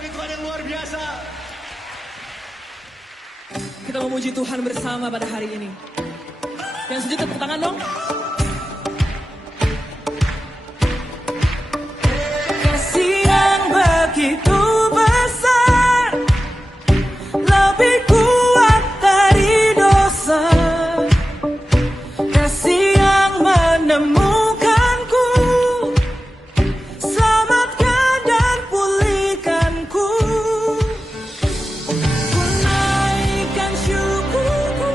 bagi Tuhan yang luar biasa. Kita memuji Tuhan bersama pada hari ini. Yang setuju tepuk tangan dong. Kasih yang begitu besar, lebih kuat dari dosa. Kasih yang menemukanku, selamatkan dan pulihkanku. Ku naikkan syukurku.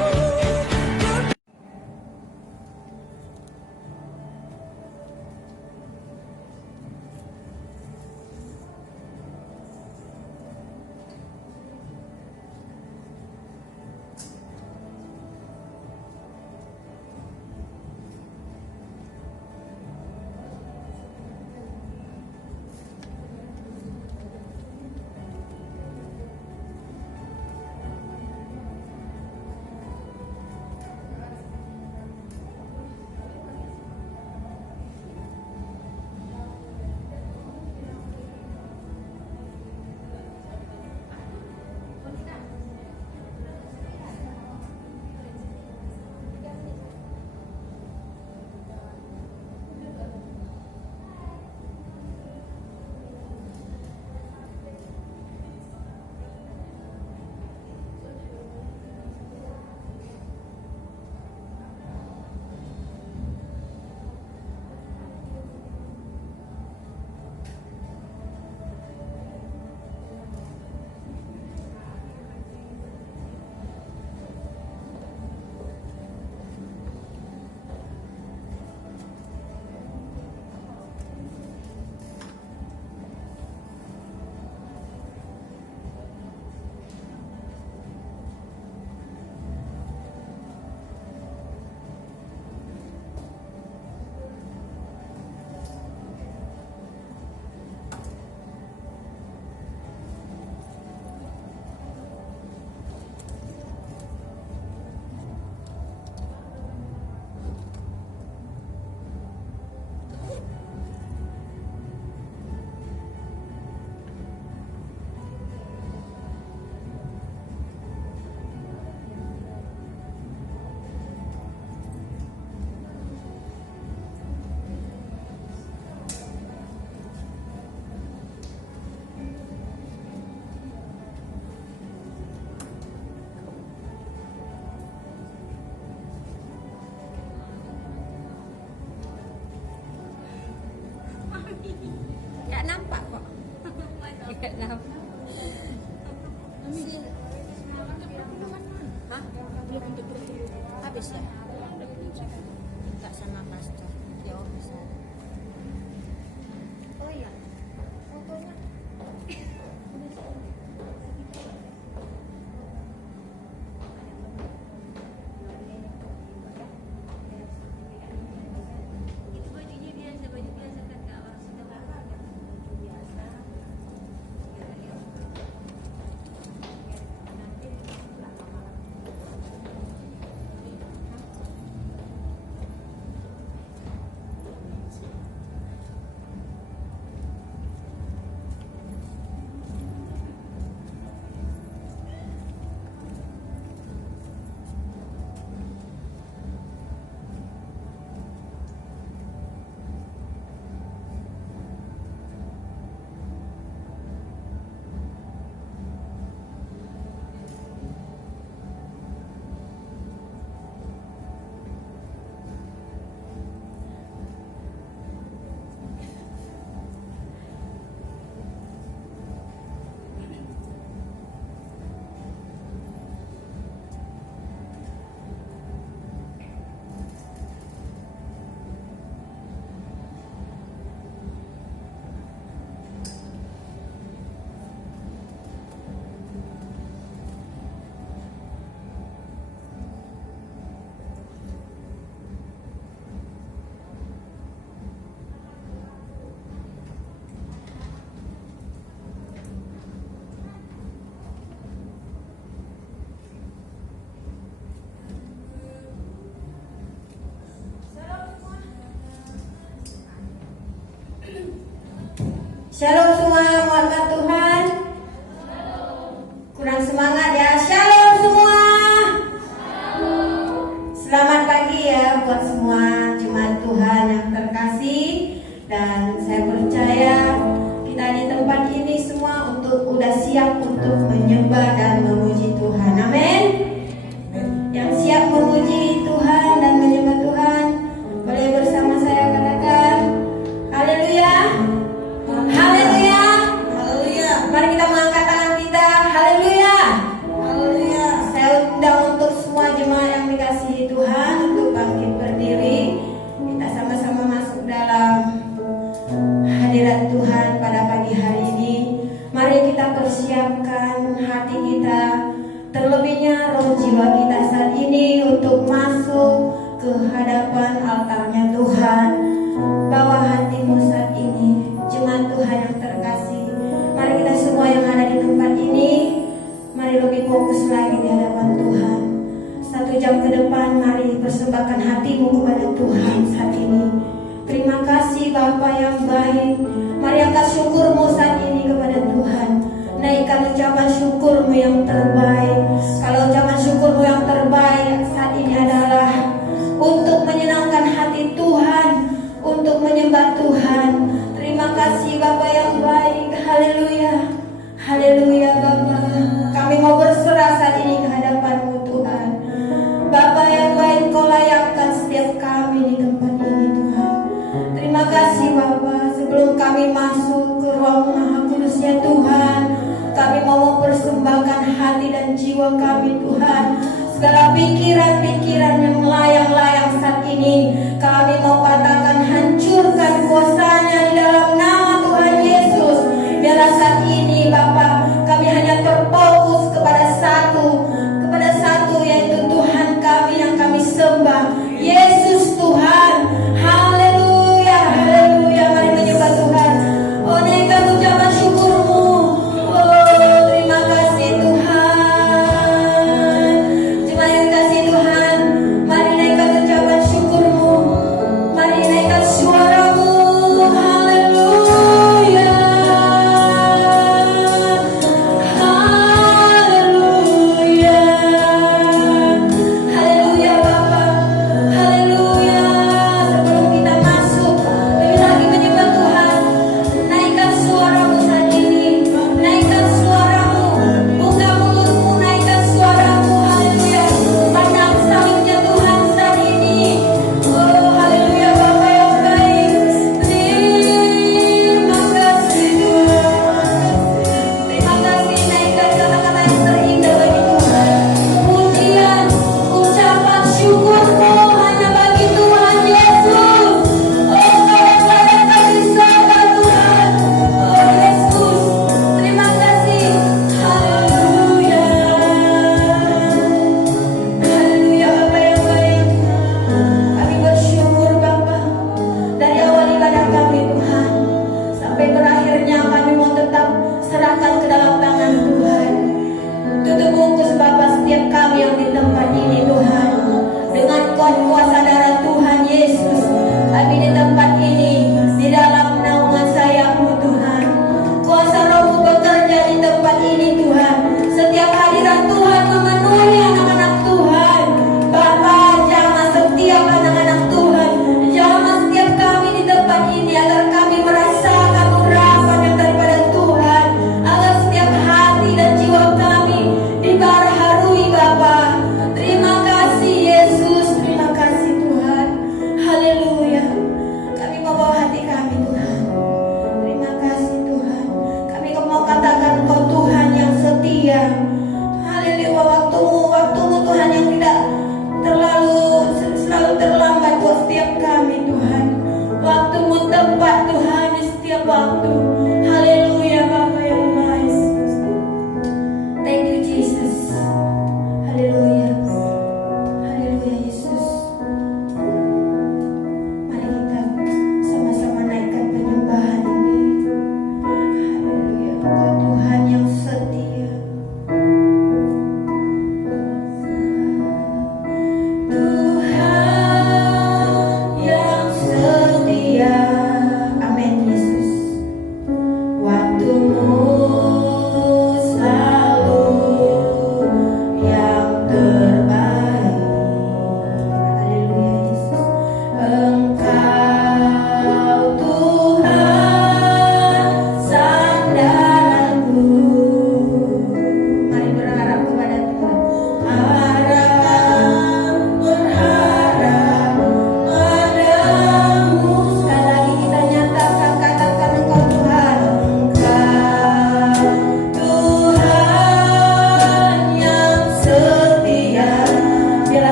Gak nampak kok. Gak nampak. Hah? Habis ya? Minta sama pastor. Ya bisa. Oh iya. Fotonya. Shalom semua, muliakan Tuhan. Dan saya percaya kita di tempat ini semua udah siap untuk menyembah dan memuji Tuhan. Amin. Yang siap memuji Tuhan dan menyembah Tuhan, boleh bersama saya katakan haleluya. Haleluya. Haleluya. Mari kita mengangkat tangan kita. Haleluya. Haleluya. Saya undang untuk semua jemaat yang dikasihi Tuhan untuk bangkit berdiri. Kita sama-sama masuk dalam hadirat Tuhan pada pagi hari ini. Mari kita persiapkan hati kita, terlebihnya roh jiwa kita saat ini untuk masuk ke hadapan altarnya Tuhan. Bawa hatimu saat ini, jemaat Tuhan yang terkasih. Mari kita semua yang ada di tempat ini, mari lebih fokus lagi di hadapan Tuhan. 1 jam ke depan, mari persembahkan hatimu kepada Tuhan saat ini. Terima kasih Bapa yang baik. Mari angkat syukurmu saat ini kepada Tuhan. Naikkan ucapan syukurmu yang terbaik. Kalau ucapan syukurmu yang terbaik saat ini adalah untuk menyenangkan hati Tuhan, untuk menyembah Tuhan. Terima kasih Bapa yang baik. Haleluya. Haleluya Bapa. Kami mau berserah saat ini ke hadapan-Mu Tuhan. Bapa yang baik, Kau layakkan setiap kami di tempat ini Tuhan. Terima kasih Bapa. Sebelum kami masuk ke ruang Maha Kudusnya Tuhan, kami mau mempersembahkan hati dan jiwa kami Tuhan. Segala pikiran-pikiran yang melayang-layang saat ini, kami mau katakan hancurkan kuasanya di dalam nama Tuhan Yesus. Biarlah saat ini Bapa, kami hanya terfokus kepada satu yaitu Tuhan kami yang kami sembah, Yesus Tuhan. Haleluya, haleluya. Mari menyembah Tuhan. Oh, naikkan ucapan syukurmu. Oh, terima kasih Tuhan. Terima kasih Tuhan. Mari naikkan ucapan syukurmu. Mari naikkan suaramu. Haleluya.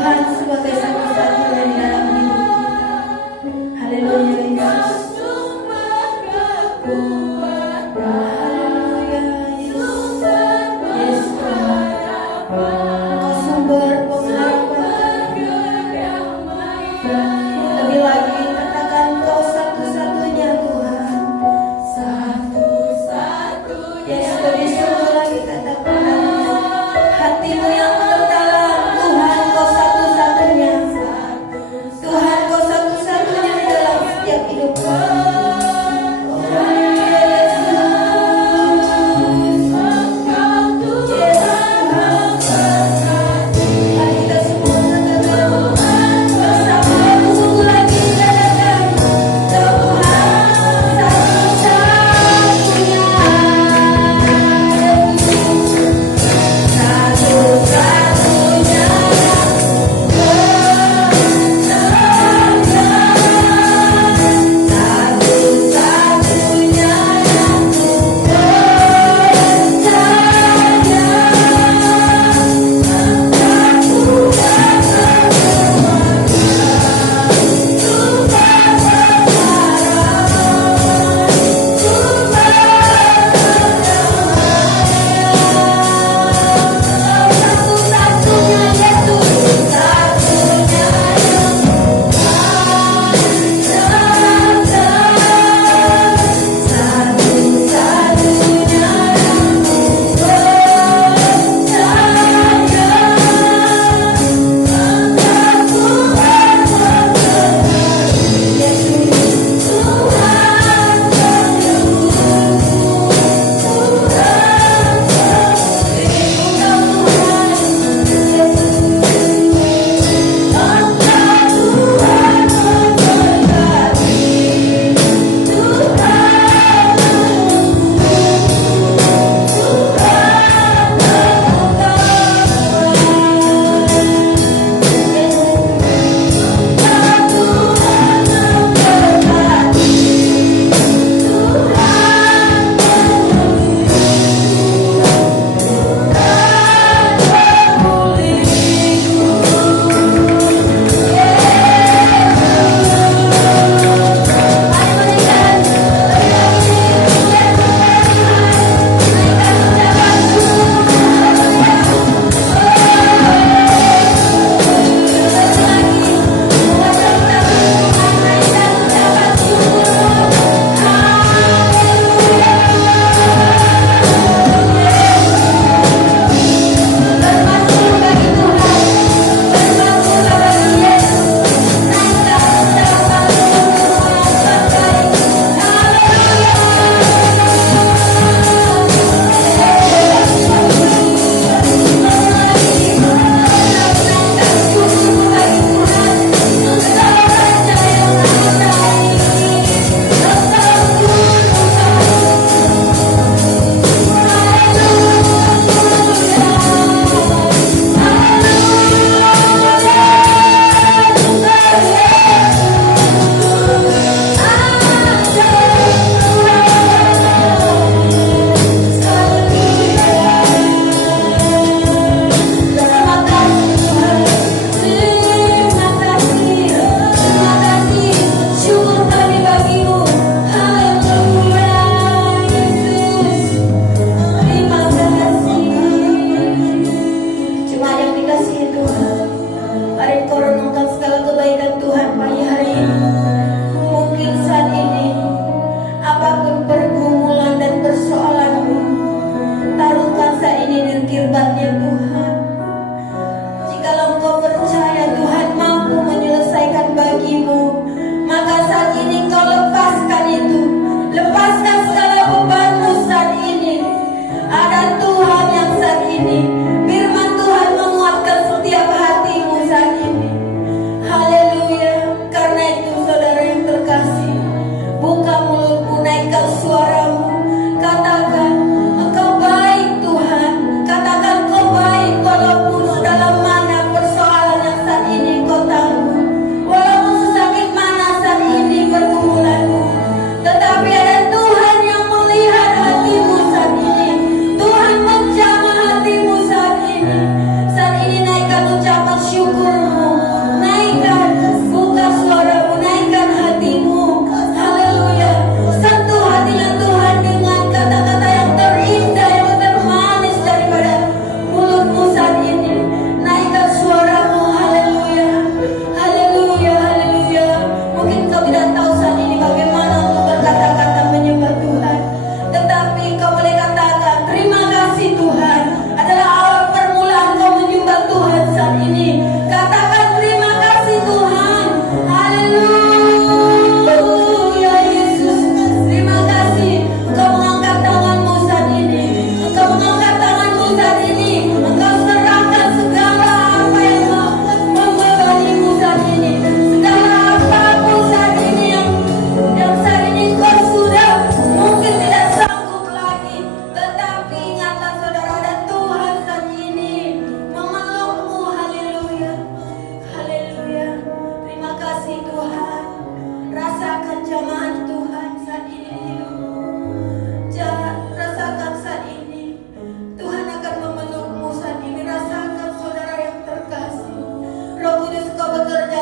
Tuhan sebagai satu-satunya di dalam hidup kita. Haleluya Yesus. Haleluya Yesus. Yes Tuhan. Kau sumber pengharapan. Lebih lagi katakan Kau satu-satunya Tuhan. Yes, lebih sungguh lagi katakan hatimu yang terdalam Tuhan Kau satu-satunya.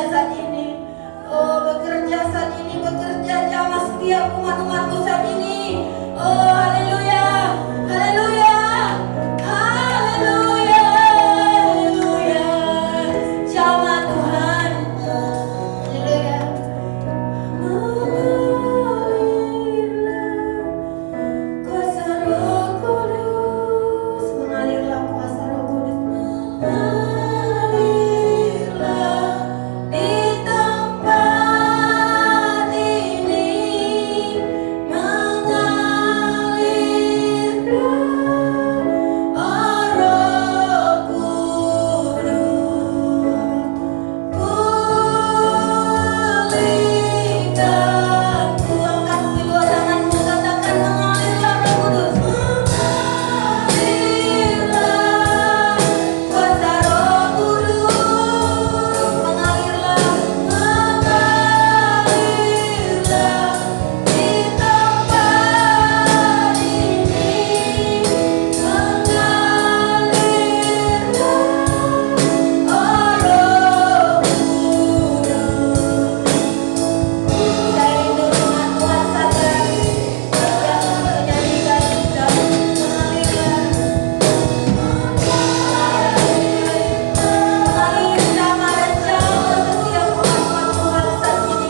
saat ini. Oh, bekerja saat ini, bekerja jamah setiap umat-umatmu saat ini. Oh, haleluya, haleluya, haleluya, haleluya. Jamah Tuhan, haleluya. Mengalirlah kuasa Roh Kudus, mengalirlah kuasa Roh Kudus, mengalirlah di tempat ini, mengalirlah Roh Kudus, pulihkan. Angkat kedua tanganmu, katakan mengalirlah Roh Kudus, mengalirlah kuasa Roh Kudus, mengalirlah, mengalirlah di tempat ini, mengalirlah Roh Kudus. Saya rindu dengan Tuhan saja, yang menyanyikan dan mengalirlah, mengalir sama rencana setiap umat Tuhan saat ini,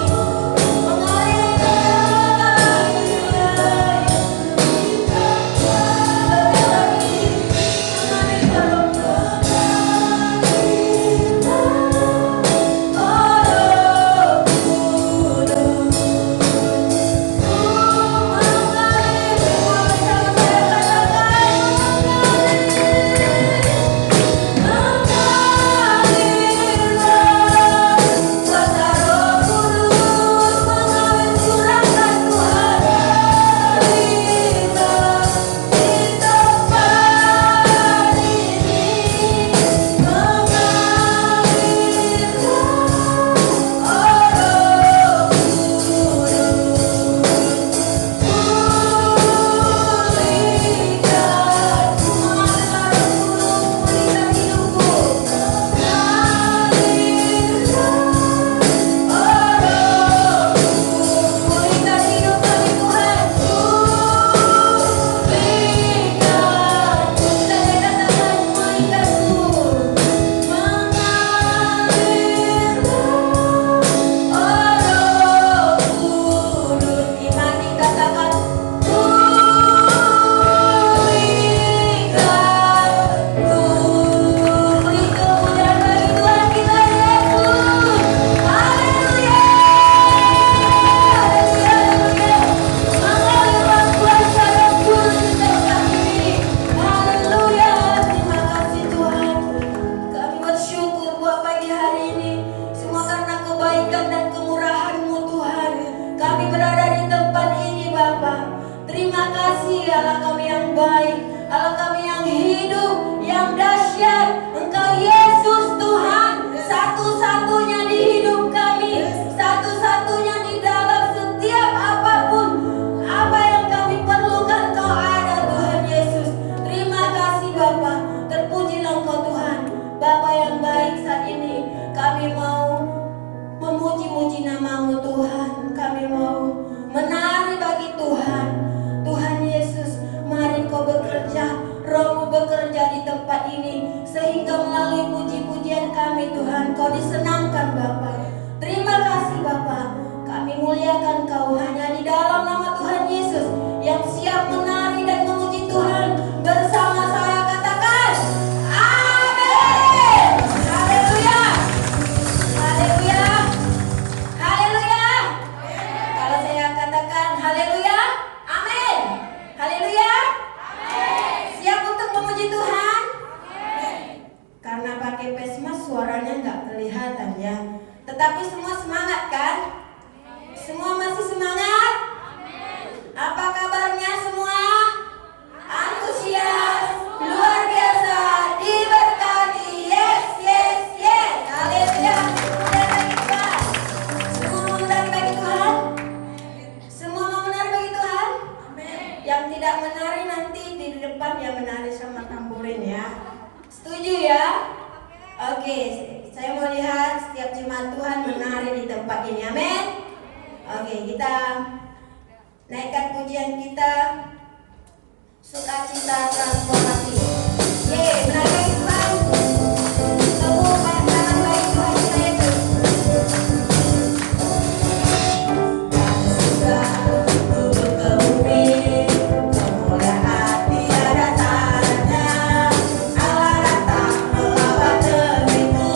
Oke, saya mau lihat setiap jemaat Tuhan tempat ini. Amin. Oke, kita naikkan pujian kita, sukacita transformasi. Yeay, benar bagi Tuhan. Tepuk tangan bagi Tuhan kita Yesus. Dan sudah turun ke bumi, kemuliaan tiada tandanya. Allah datang melawat negeriku,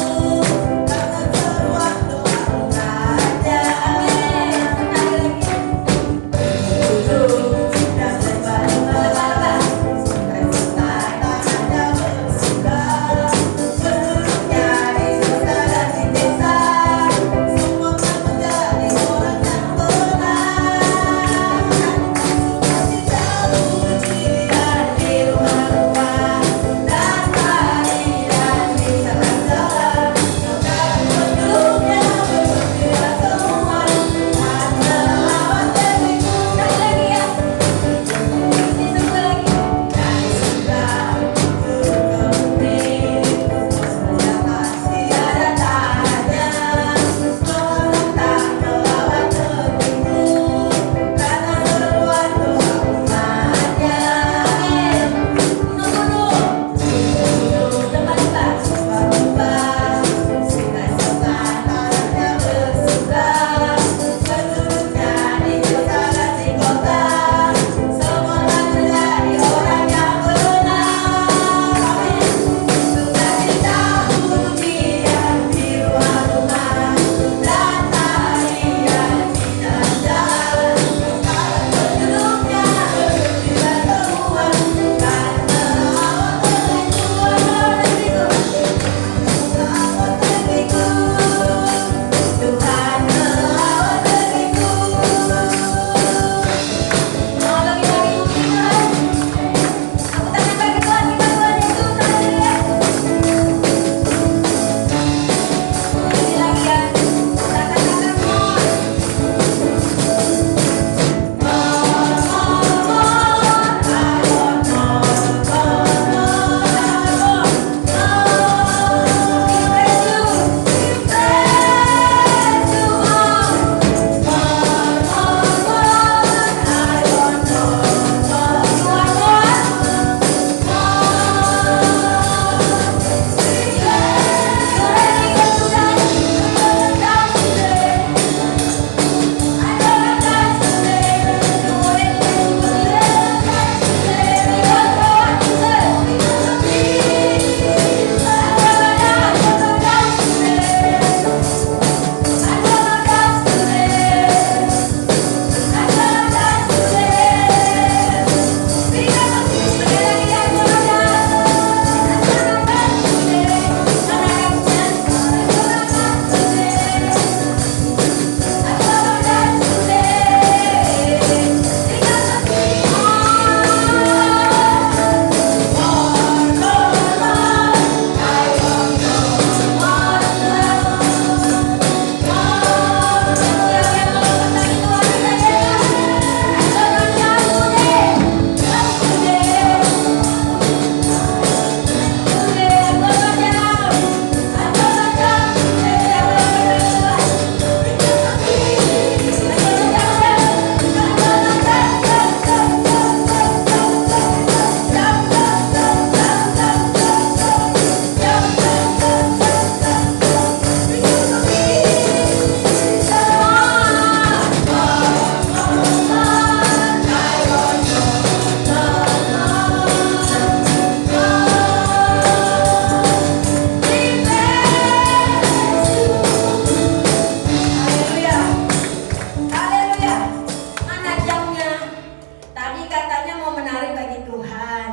karena seruan doa raja. Amin. Sekali lagi. Duduk dan lebar-lebar, sukacita tanahnya bersuka. Penduduknya di kota dan di desa, semua kan menjadi orang yang benar. Sukacita pujian di rumah-rumah, dan kehadiran di jalan-jalan. Penduduknya bergembira semua, karena melawat negeriku. Sekali lagi ya. Disebut lagi. Dari surga turun ke bumi, kemuliaan tiada tandanya. Allah datang melawat negeriku, karena seruan doa umatnya. Amin. Duduk tempat-tempat, sukacita tanahnya bersuka. Penduduknya di desa dan di kota, semua kan menjadi orang yang benar. Amin. Sukacita pujian di rumah-rumah, dan tarian di jalan-jalan. Penduduknya bergembira semua, karena melawat negeriku. Melawat negeriku, Tuhan melawat negeriku. Mau lagi-lagi puji Tuhan. Tepuk tangan bagi Tuhan kita, Tuhan Yesus. Haleluya. Puji lagi ya. Katakan more. More, more, more. I want more, more, more. We praise you. We praise you, more. More, more, more. I want more, more. You want more? Haleluya. Haleluya. Mana jamnya? Tadi katanya mau menari bagi Tuhan.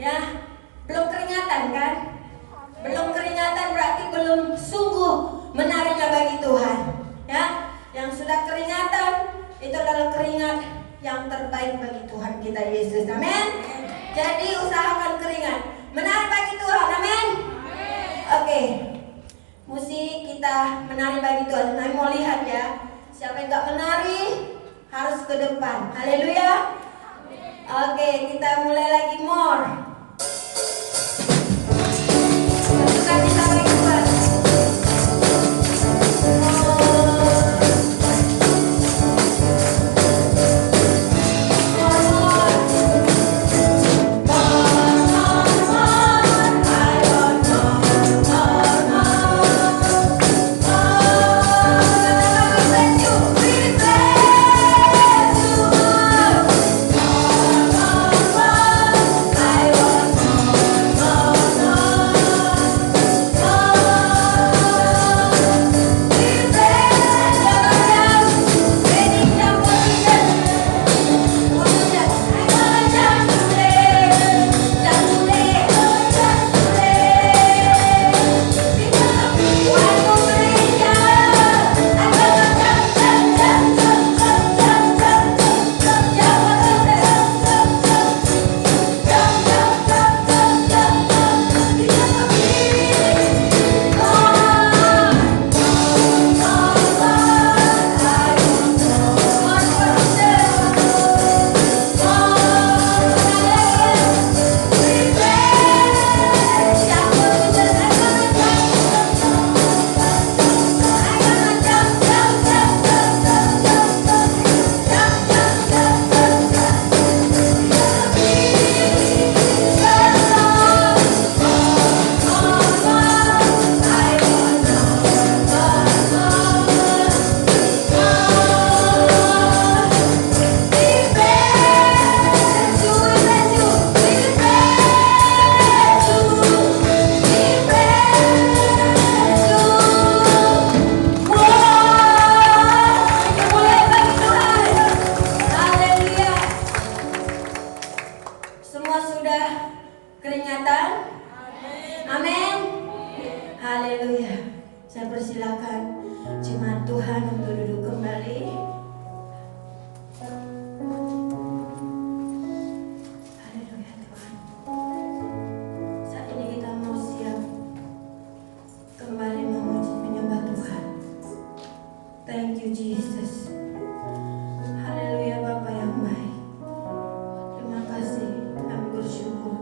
Ya, belum keringatan kan? Belum keringatan berarti belum sungguh menarinya bagi Tuhan. Ya, yang sudah keringatan itu adalah keringat yang terbaik bagi Tuhan kita Yesus. Amin. Jadi usahakan keringat. Menari bagi Tuhan. Amin. Oke. Musik kita menari bagi Tuhan. Saya mau lihat ya. Siapa yang gak menari harus ke depan. Haleluya. Oke, kita mulai lagi more. Sukacita bagi Tuhan. More. Jemaat Tuhan untuk duduk kembali. Haleluya Tuhan. Saat ini kita mau siap kembali memuji menyembah Tuhan. Thank you Jesus. Haleluya Bapa yang baik. Terima kasih, kami bersyukur.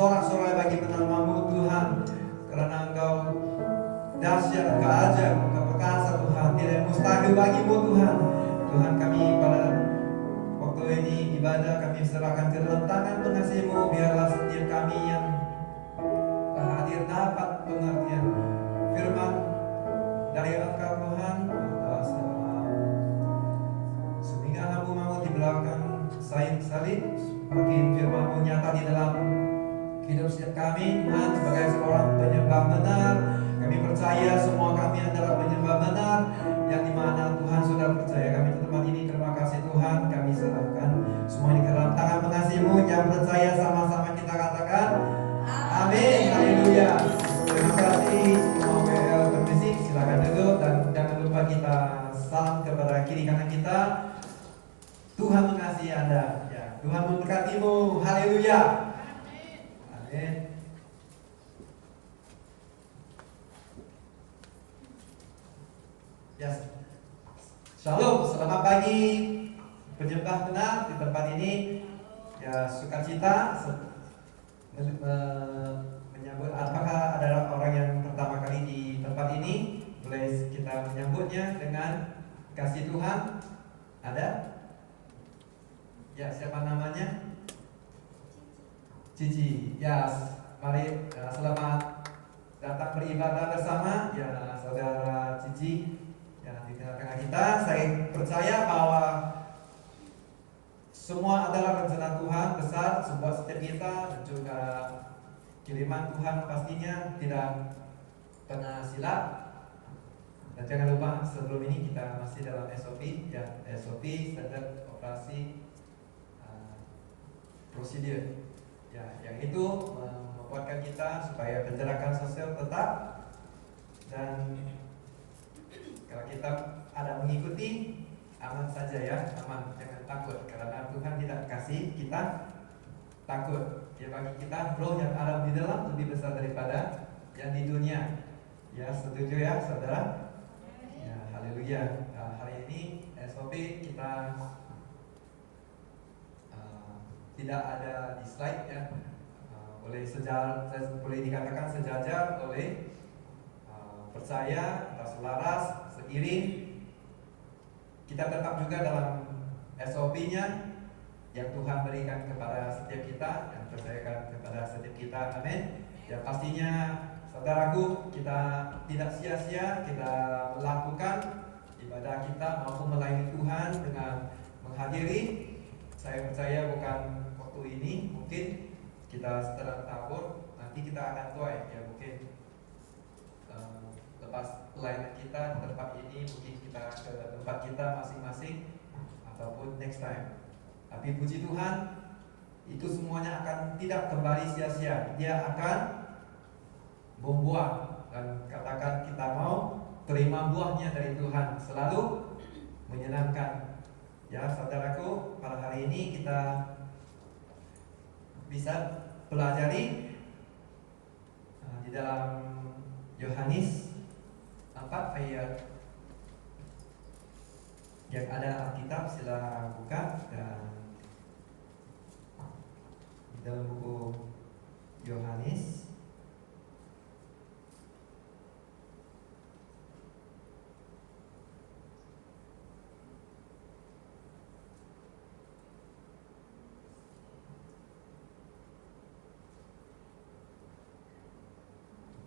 bersorak-sorai bagi menamamu Tuhan, karena Engkau dahsyat, Engkau ajaib, Engkau perkasa Tuhan, tidak mustahil bagimu Tuhan. Tuhan, kami pada waktu ini ibadah kami serahkan ke dalam tangan mengasihimu. Biarlah setiap kami yang hadir dapat pengertian firman dari Engkau Tuhan. Sehingga aku mau di belakang salib, makin firman-Mu nyata di dalam hidup setiap kami Tuhan, sebagai seorang penyembah benar. Kami percaya semua kami adalah penyembah benar, yang dimana Tuhan sudah percaya kami di tempat ini. Terima kasih Tuhan, kami serahkan semua ini ke dalam tangan mengasihimu. Yang percaya sama-sama kita katakan amin, haleluya. Terima kasih. Mau permisi, silakan duduk dan jangan lupa kita salam kepada kiri kanan kita. Tuhan mengasihi Anda, ya. Tuhan memberkatimu, haleluya. Amin. Ya, shalom, selamat pagi penyembah benar di tempat ini. Ya, sukacita menyambut. Apakah ada orang yang pertama kali di tempat ini? Boleh kita menyambutnya dengan kasih Tuhan? Ada? Ya, siapa namanya? Cici. Ya, mari selamat datang beribadah bersama. Ya, saudara Cici. Ya, di tengah-tengah kita, saya percaya bahwa semua adalah rencana Tuhan besar buat setiap kita, dan juga kiriman Tuhan pastinya tidak pernah silap. Dan jangan lupa sebelum ini kita masih dalam SOP, ya, SOP standar operasi prosedur, ya, yang itu membuatkan kita supaya penjarakan sosial tetap, dan kalau kita ada mengikuti aman saja ya, aman, jangan takut, karena Tuhan tidak kasih kita takut. Ya, bagi kita roh yang ada di dalam lebih besar daripada yang di dunia. Ya, setuju ya saudara? Ya, haleluya. Hari ini SOP kita tidak ada di slide ya. Boleh dikatakan sejajar, oleh percaya atau selaras, seiring. Kita tetap juga dalam SOP-nya yang Tuhan berikan kepada setiap kita, yang percayakan kepada setiap kita, amin. Ya, pastinya saudaraku, kita tidak sia-sia kita melakukan ibadah kita maupun melayani Tuhan dengan menghadiri. Saya percaya bukan waktu ini, mungkin kita setelah tabur nanti kita akan tuai ya, mungkin lepas pelayanan kita di tempat ini, mungkin kita ke tempat kita masing-masing ataupun next time. Tapi puji Tuhan, itu semuanya akan tidak kembali sia-sia. Dia akan membuah, dan katakan kita mau terima buahnya dari Tuhan, selalu menyenangkan. Ya, saudaraku, pada hari ini kita bisa pelajari di dalam Yohanes 4 ayat yang ada Alkitab, sila buka, dan di dalam buku Yohanes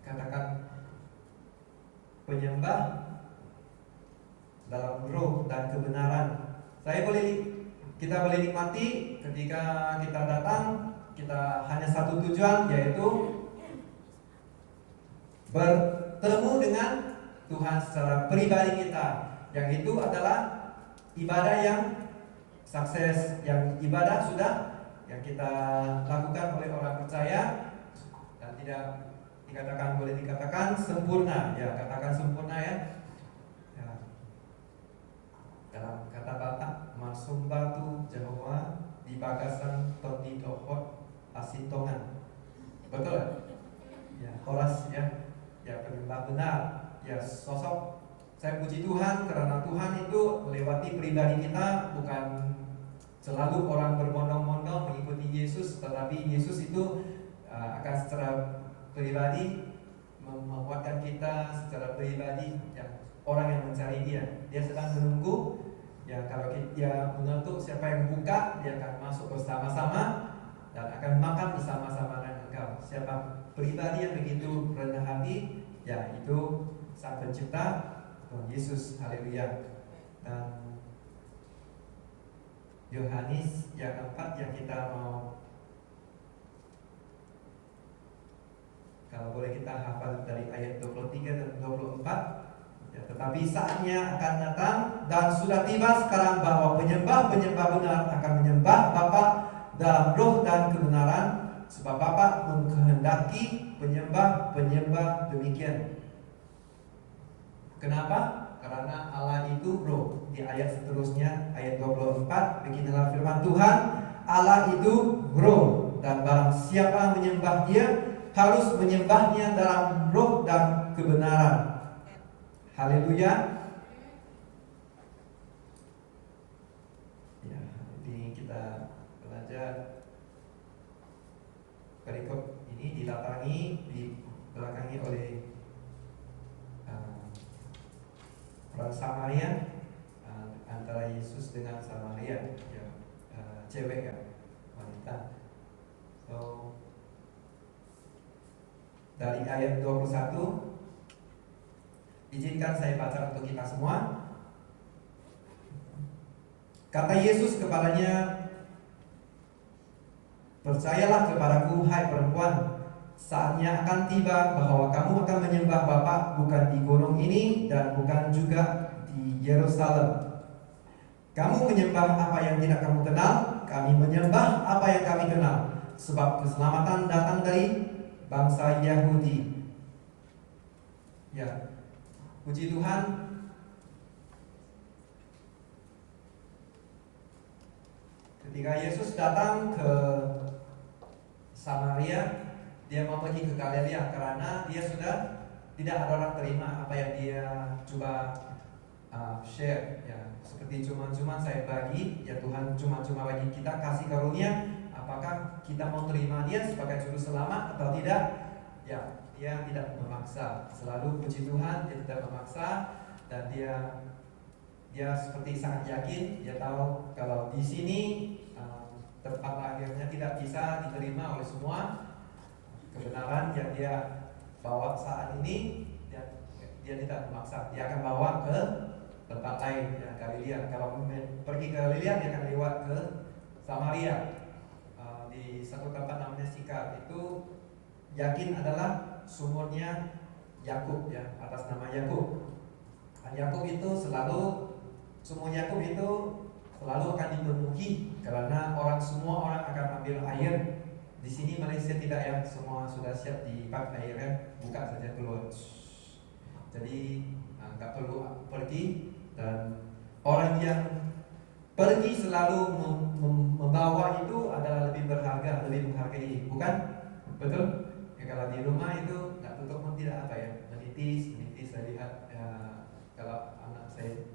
katakan penyembah dalam roh dan kebenaran. Kita boleh nikmati ketika kita datang, kita hanya satu tujuan, yaitu bertemu dengan Tuhan secara pribadi kita. Yang itu adalah ibadah yang sukses, yang ibadah sudah yang kita lakukan oleh orang percaya, dan tidak boleh dikatakan sempurna, ya, katakan sempurna ya. Dalam kata Batak, masumbatu Jehovah di bagasan todi dohot asintongan. Betul ya? Horas ya, penyembah benar. Ya, sosok saya puji Tuhan karena Tuhan itu melewati pribadi kita, bukan selalu orang berbondong-bondong mengikuti Yesus, tetapi Yesus itu pribadi, menguatkan kita secara pribadi, yang orang yang mencari dia sedang menunggu. Ya, kalau dia menentu siapa yang buka, dia akan masuk bersama-sama dan akan makan bersama-sama dengan engkau. Siapa pribadi yang begitu rendah hati, ya itu Sang Pencipta, Tuhan Yesus. Haleluya. Dan Yohanes yang keempat yang kita mau, kalau boleh kita hafal dari ayat 23 dan 24. Ya, tetapi saatnya akan datang dan sudah tiba sekarang bahwa penyembah-penyembah benar akan menyembah Bapa dalam roh dan kebenaran, sebab Bapa mengkehendaki penyembah-penyembah demikian. Kenapa? Karena Allah itu roh. Di ayat seterusnya, ayat 24, beginilah firman Tuhan, Allah itu roh, dan barang siapa menyembah Dia harus menyembahnya dalam roh dan kebenaran. Haleluya. Ya, ini kita belajar perikop ini dibelakangi oleh orang Samaria, antara Yesus dengan Samaria, ya, cewek ya, wanita. So dari ayat 21, izinkan saya baca untuk kita semua. Kata Yesus kepadanya, percayalah kepadaku, hai perempuan, saatnya akan tiba bahwa kamu akan menyembah Bapa bukan di gunung ini dan bukan juga di Yerusalem. Kamu menyembah apa yang tidak kamu kenal, kami menyembah apa yang kami kenal, sebab keselamatan datang dari bangsa Yahudi. Ya, puji Tuhan. Ketika Yesus datang ke Samaria, dia mau pergi ke Galilea karena dia sudah tidak ada orang terima apa yang dia coba share. Ya, seperti cuma-cuma saya bagi, ya Tuhan cuma-cuma bagi kita kasih karunia. Apakah kita mau terima dia sebagai juru selamat atau tidak? Ya, dia tidak memaksa. Selalu puji Tuhan, dia tidak memaksa, dan dia seperti sangat yakin. Dia tahu kalau di sini tempat akhirnya tidak bisa diterima oleh semua kebenaran yang dia bawa saat ini. Dia tidak memaksa. Dia akan bawa ke tempat lain, ya, Galilea. Kalau pergi ke Galilea, dia akan lewat ke Samaria. Di satu tempat namanya Sikar, itu yakin adalah sumurnya Yakub, ya, atas nama Yakub. Dan Yakub itu sumur Yakub itu selalu akan dipenuhi karena semua orang akan ambil air. Di sini Malaysia tidak, ya, semua sudah siap dipakai air, ya, buka saja keluar. Jadi nggak perlu pergi, dan orang yang pergi selalu membawa itu adalah lebih berharga, lebih menghargai, bukan? Betul? Ya, kalau di rumah itu nggak tutup pun tidak apa, ya, menitis. Saya lihat, ya, kalau anak saya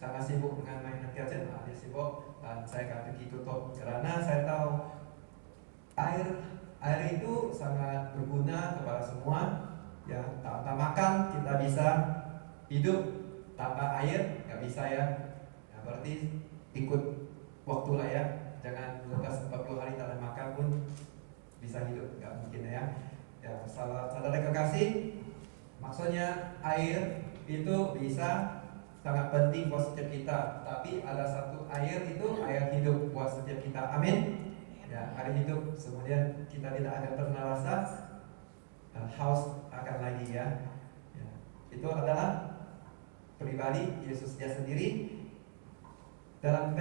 sangat sibuk dengan main gadget, dia sibuk, dan saya akan pergi tutup karena saya tahu air itu sangat berguna kepada semua. Ya, tanpa makan kita bisa hidup, tanpa air nggak bisa, ya. Nah, berarti ikut waktu lah, ya. Jangan lepas 40 hari tak ada makan pun bisa hidup, nggak mungkin, ya. Ya, saudara kekasih, maksudnya air itu bisa sangat penting buat setiap kita. Tapi ada satu air, itu air hidup buat setiap kita. Amin. Ya, air hidup. Kemudian kita tidak akan pernah rasa haus akan lagi, ya. Ya, itu adalah pribadi Yesus dia sendiri. Dalam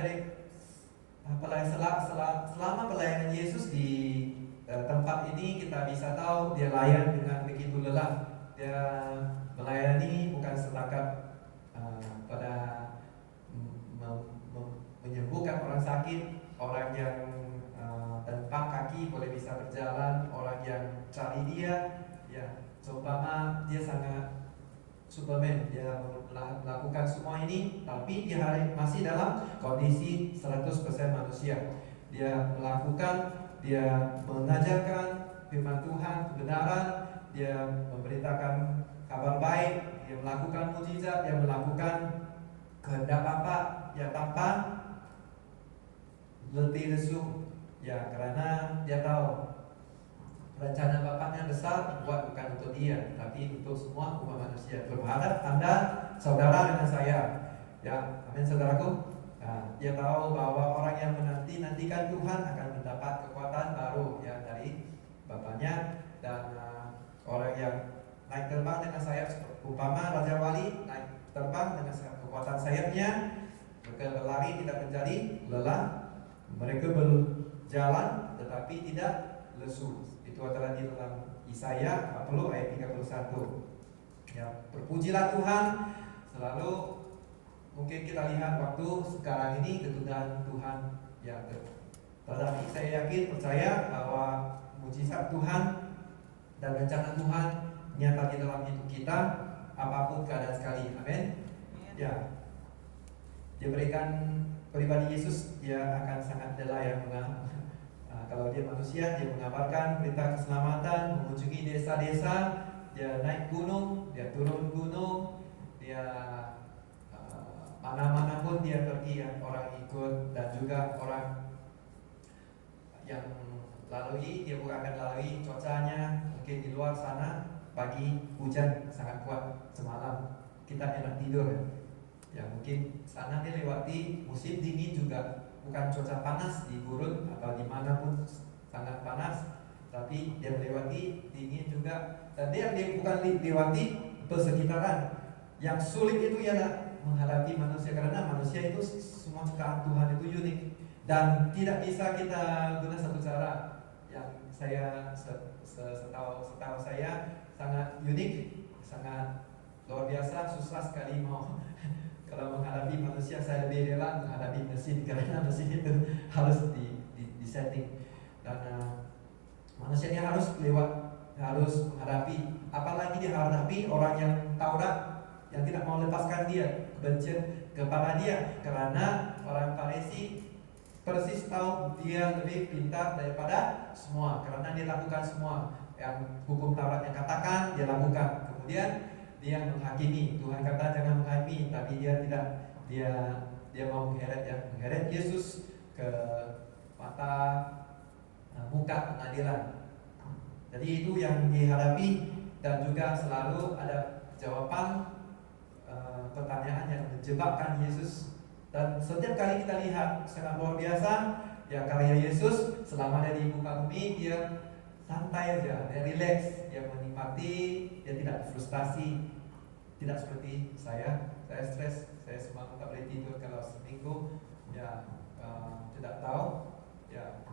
selama pelayanan Yesus di tempat ini, kita bisa tahu dia layan dengan begitu lelah. Dia melayani bukan setakat pada menyembuhkan orang sakit, orang yang tanpa kaki boleh bisa berjalan, orang yang cari dia, ya, seumpama dia sangat Superman, dia melakukan semua ini, tapi dia masih dalam kondisi 100% manusia. Dia melakukan, dia mengajarkan, firman Tuhan, kebenaran, dia memberitakan kabar baik, dia melakukan mujizat, dia melakukan kehendak Bapa, ya tanpa letih lesu, ya karena dia tahu rencana Bapaknya besar, buat bukan untuk dia, tapi untuk semua umat manusia. Berharap Anda saudara dengan saya, ya, amin saudaraku. Nah, dia tahu bahwa orang yang nantikan Tuhan akan mendapat kekuatan baru, ya, dari Bapaknya. Dan orang yang naik terbang dengan sayap, umpama Raja Wali naik terbang dengan kekuatan sayapnya, mereka berlari tidak menjadi lelah, mereka berjalan tetapi tidak lesu. Itu adalah di dalam Yesaya 40 ayat 31. Ya, berpujilah Tuhan. Selalu mungkin kita lihat waktu sekarang ini ketundaan Tuhan yang tetapi saya yakin percaya bahwa mujizat Tuhan dan rencana Tuhan nyata di dalam hidup kita apapun keadaan sekali. Amin. Ya. Dia berikan pribadi Yesus, dia akan sangat rela yang kalau dia manusia, dia mengabarkan berita keselamatan, mengunjungi desa-desa, dia naik gunung, dia turun gunung, dia mana-mana pun dia pergi, ya, orang ikut. Dan juga orang yang lalui, dia bukan akan lalui cuacanya, mungkin di luar sana pagi hujan sangat kuat semalam, kita enak tidur, ya mungkin sana dia lewati musim dingin juga, bukan cuaca panas di gurun atau dimanapun sangat panas, tapi dia melewati dingin juga. Dan dia bukan lewati persekitaran yang sulit itu, ya, menghadapi manusia, karena manusia itu semua ciptaan Tuhan itu unik dan tidak bisa kita guna satu cara. Yang saya setahu saya sangat unik, sangat luar biasa, susah sekali mau kalau menghadapi manusia. Saya lebih rela menghadapi mesin, karena mesin itu harus di setting. Dan manusianya harus menghadapi, apalagi dia hadapi orang yang Taurat yang tidak mau lepaskan dia, kebencian kepada dia, karena orang Farisi persis tahu dia lebih pintar daripada semua, karena dia lakukan semua yang hukum Taurat yang katakan, dia lakukan. Kemudian dia menghakimi. Tuhan kata jangan menghakimi, tapi dia tidak, dia mau mengheret Yesus ke mata muka pengadilan. Jadi itu yang dihadapi. Dan juga selalu ada jawaban pertanyaan yang menjebakkan Yesus. Dan setiap kali kita lihat sangat luar biasa, ya, karya Yesus selama dia di muka bumi, dia santai aja, dia relax, dia menikmati, dia tidak frustasi. Tidak seperti saya stres, saya semalam tak boleh tidur kalau seminggu, ya, tidak tahu, ya.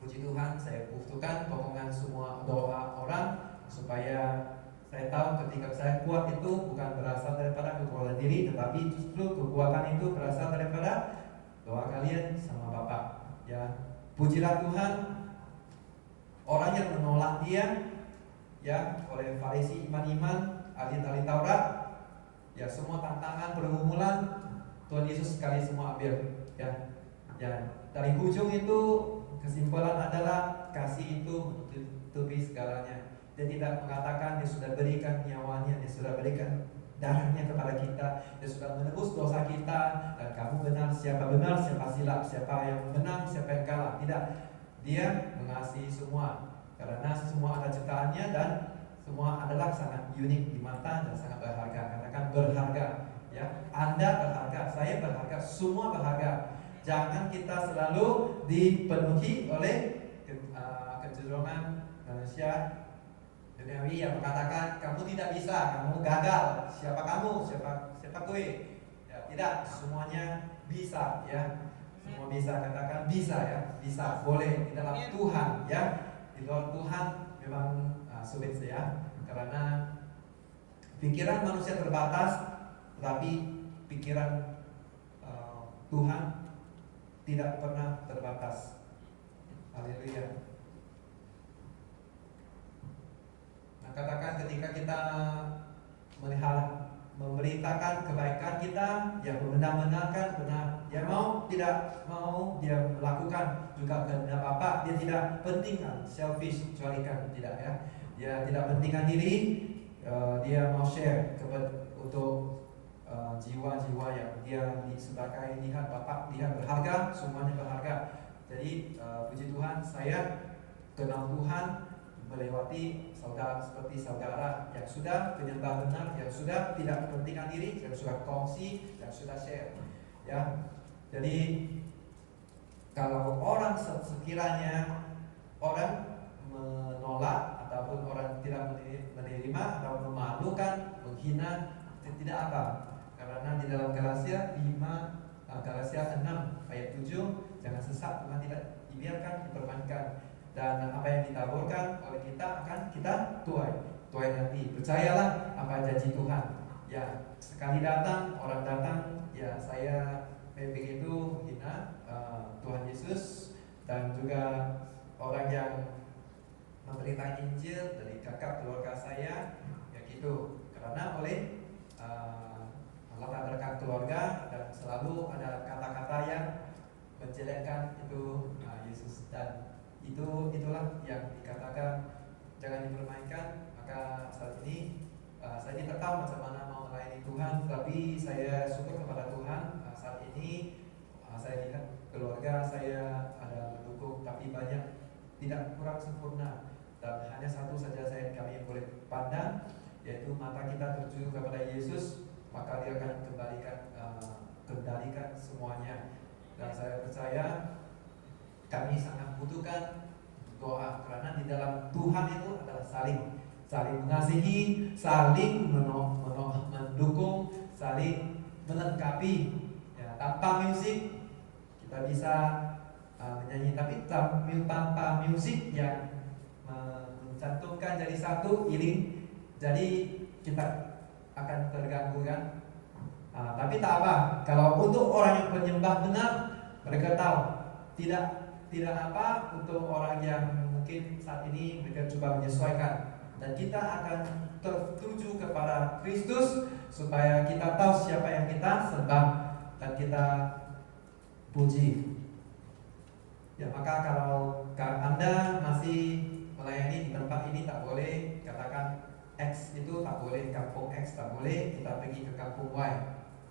Puji Tuhan, saya butuhkan dukungan semua doa orang supaya saya tahu ketika saya kuat itu bukan berasal daripada kekuatan diri, tetapi justru kekuatan itu berasal daripada doa kalian sama Bapak. Ya, pujilah Tuhan. Orang yang menolak dia, ya, oleh Farisi, iman-iman, ahli-ahli Taurat, ya, semua tantangan pergumulan Tuhan Yesus sekali semua ambil. Ya, dari ujung itu kesimpulan adalah kasih itu menutupi segalanya. Dia tidak mengatakan dia sudah berikan nyawanya, dia sudah berikan darahnya kepada kita, dia sudah menebus dosa kita, dan kamu benar, siapa silap, siapa yang menang, siapa yang kalah. Tidak, dia mengasihi semua, karena semua ada ciptaannya dan semua adalah sangat unik di mata dan sangat berharga. Katakan berharga, ya. Anda berharga, saya berharga, semua berharga. Jangan kita selalu dipenuhi oleh kecenderungan manusia duniawi yang mengatakan kamu tidak bisa, kamu gagal, siapa kamu, siapa gue. Ya, tidak, semuanya bisa, ya. Semua bisa, katakan bisa, ya. Bisa, boleh di dalam Tuhan, ya. Di luar Tuhan memang sulit, ya. Karena pikiran manusia terbatas, tetapi pikiran Tuhan tidak pernah terbatas. Haleluya. Nah, katakan ketika kita memberitakan kebaikan kita, dia membenarkan benar. Dia mau tidak mau dia melakukan juga kehendak Bapa. Dia tidak pentingkan selfish, cualikan tidak ya. Dia tidak pentingkan diri. Dia mau share untuk jiwa-jiwa yang dia sebagai lihat Bapak, lihat berharga, semuanya berharga. Jadi puji Tuhan, saya kenal Tuhan melewati saudara seperti saudara yang sudah penyembah benar, yang sudah tidak kepentingan diri, yang sudah kongsi, yang sudah share. Ya, jadi kalau orang sekiranya orang menolak ataupun orang tidak menerima atau memalukan, menghina, tidak apa. Karena di dalam Galatia 6 ayat 7, jangan sesat, Tuhan tidak dibiarkan dipermainkan. Dan apa yang ditaburkan oleh kita akan kita tuai nanti. Percayalah apa janji Tuhan. Ya, sekali datang, orang datang, ya saya begitu menghina Tuhan Yesus, dan juga orang yang memberitakan Injil dari kakak keluarga saya, ya gitu. Karena oleh latar belakang keluarga, dan selalu ada kata-kata yang menjelekkan itu Yesus, dan itulah yang dikatakan jangan dipermainkan. Maka saat ini saya tidak tahu macam mana mau melayani Tuhan, tapi saya syukur kepada Tuhan. Saat ini saya lihat keluarga saya ada mendukung, tapi banyak tidak kurang sempurna, dan hanya satu saja kami boleh pandang, yaitu mata kita tertuju kepada Yesus, maka dia akan kendalikan semuanya. Dan saya percaya kami sangat butuhkan doa, karena di dalam Tuhan itu adalah saling mengasihi, saling mendukung, saling melengkapi. Ya, tanpa musik kita bisa menyanyi, tapi tanpa musik yang mencantumkan jadi satu iring, jadi kita akan terganggu kan. Tapi tak apa, kalau untuk orang yang penyembah benar, mereka tahu tidak apa. Untuk orang yang mungkin saat ini mereka coba menyesuaikan, dan kita akan tertuju kepada Kristus supaya kita tahu siapa yang kita sembah dan kita puji. Ya, maka kalau Anda masih melayani di tempat ini, tak boleh katakan X itu tak boleh, kampung X tak boleh, kita pergi ke kampung Y.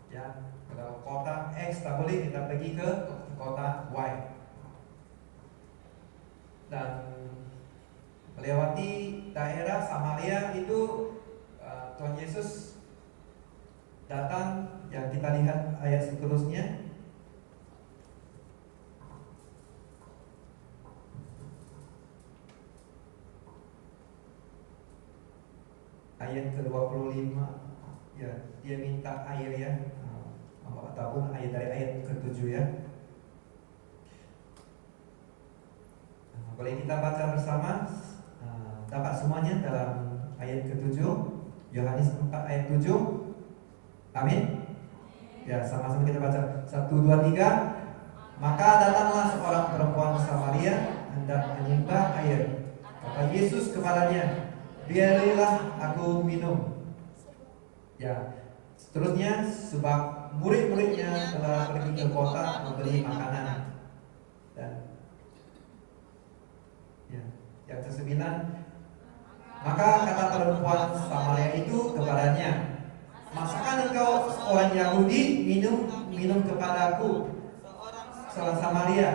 Ya, kalau kota X tak boleh, kita pergi ke kota Y. Dan melewati daerah Samaria itu Tuhan Yesus datang, yang kita lihat ayat seterusnya. Ayat ke-25, ya, dia minta air ya, ataupun ayat dari ayat ke-7 ya. Boleh kita baca bersama, dapat semuanya dalam ayat ke-7, Yohanes 4 ayat 7. Amin. Ya, sama-sama kita baca. 1, 2, 3. Maka datanglah seorang perempuan Samaria hendak menyembah air. Kata Yesus kepadanya, biarlah aku minum. Ya, seterusnya, sebab murid-muridnya telah pergi ke kota membeli makanan. Dan ya, yang ke-9, maka kata perempuan Samaria itu kepadanya, masakan engkau orang Yahudi minum kepadaku seorang Samaria?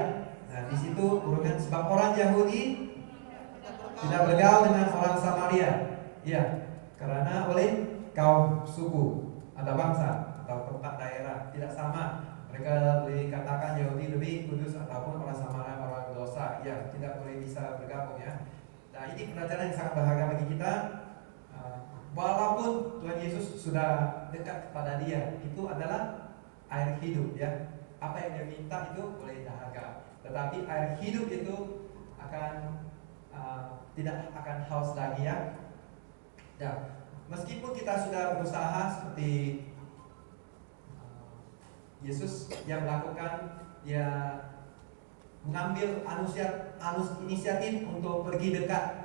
Nah, di situ urungan, sebab orang Yahudi tidak bergaul dengan orang Samaria. Ya, karena oleh kaum suku atau bangsa atau tempat daerah tidak sama. Mereka boleh katakan Yahudi lebih kudus ataupun orang Samaria orang dosa. Ya, tidak boleh bisa bergabung ya. Nah, ini pelajaran yang sangat berharga bagi kita. Walaupun Tuhan Yesus sudah dekat kepada dia, itu adalah air hidup ya. Apa yang dia minta itu boleh dahaga, tetapi air hidup itu akan tidak akan haus lagi ya. Ya, meskipun kita sudah berusaha seperti Yesus yang melakukan, dia mengambil inisiatif untuk pergi dekat.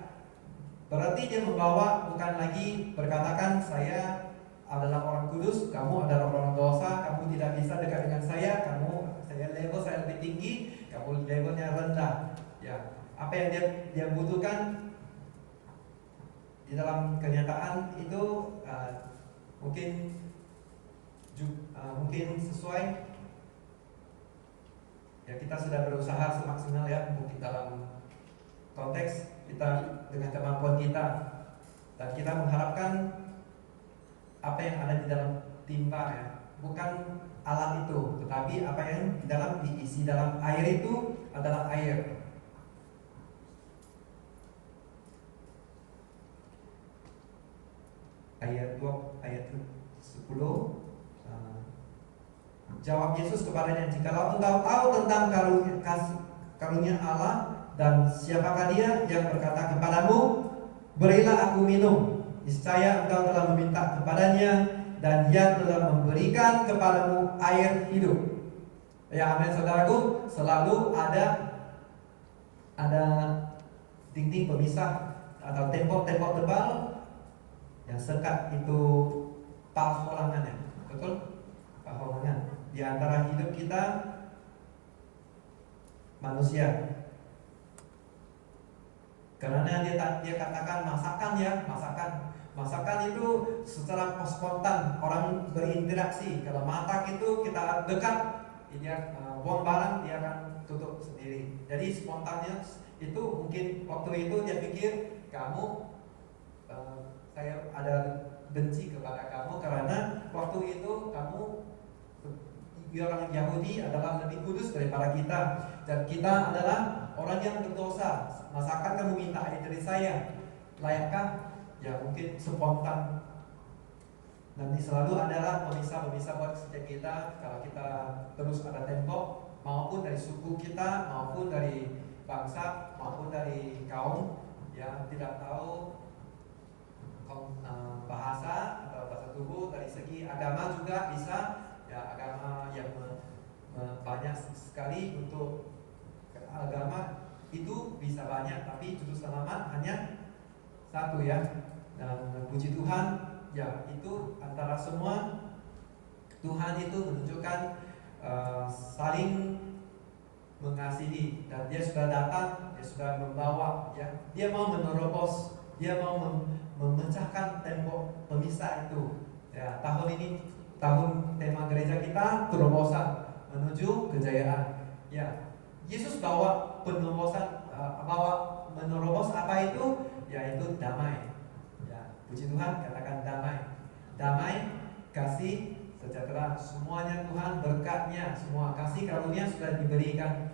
Berarti dia membawa, bukan lagi berkatakan saya adalah orang kudus, kamu adalah orang dosa, kamu tidak bisa dekat dengan saya level saya lebih tinggi, kamu levelnya rendah. Ya, apa yang dia butuhkan di dalam kenyataan itu mungkin sesuai. Ya, kita sudah berusaha semaksimal ya, mungkin dalam konteks kita dengan kemampuan kita, dan kita mengharapkan apa yang ada di dalam timba ya, bukan alat itu, tetapi apa yang diisi dalam air itu adalah air. Ayat 10. Jawab Yesus kepadanya, jikalau engkau tahu tentang karunia Allah dan siapakah dia yang berkata kepadamu, berilah aku minum, niscaya engkau telah meminta kepadanya dan dia telah memberikan kepadamu air hidup. Ya, amin saudaraku. Selalu ada dinding pemisah atau tembok-tembok tebal yang sekat itu penghalangannya, betul? Penghalangan di antara hidup kita manusia. Karena dia katakan masakan itu secara spontan orang berinteraksi. Kalau masak itu kita dekat, dia buang barang, dia akan tutup sendiri. Jadi spontannya itu mungkin waktu itu dia pikir saya ada benci kepada kamu karena waktu itu kamu orang Yahudi adalah lebih kudus daripada kita, dan kita adalah orang yang berdosa. Masakan kamu minta air dari saya, layakkah? Ya, mungkin spontan. Nanti selalu adalah pemisah buat setiap kita. Kalau kita terus ada tembok, maupun dari suku kita, maupun dari bangsa, maupun dari kaum yang tidak tahu bahasa atau bahasa tubuh. Dari segi agama juga bisa. Ya, agama yang banyak sekali. Untuk agama itu bisa banyak, tapi juru selamat hanya satu ya. Dan puji Tuhan, ya, itu antara semua Tuhan itu menunjukkan saling mengasihi, dan dia sudah datang, dia sudah membawa ya, dia mau menerobos, dia mau memecahkan tembok pemisah itu. Ya, tahun ini tahun tema gereja kita terobosan menuju kejayaan. Ya, Yesus bawa penerobosan, menerobos apa itu? Yaitu damai. Ya, puji Tuhan, katakan damai. Damai, kasih, sejahtera, semuanya Tuhan berkatnya, semua kasih karunia sudah diberikan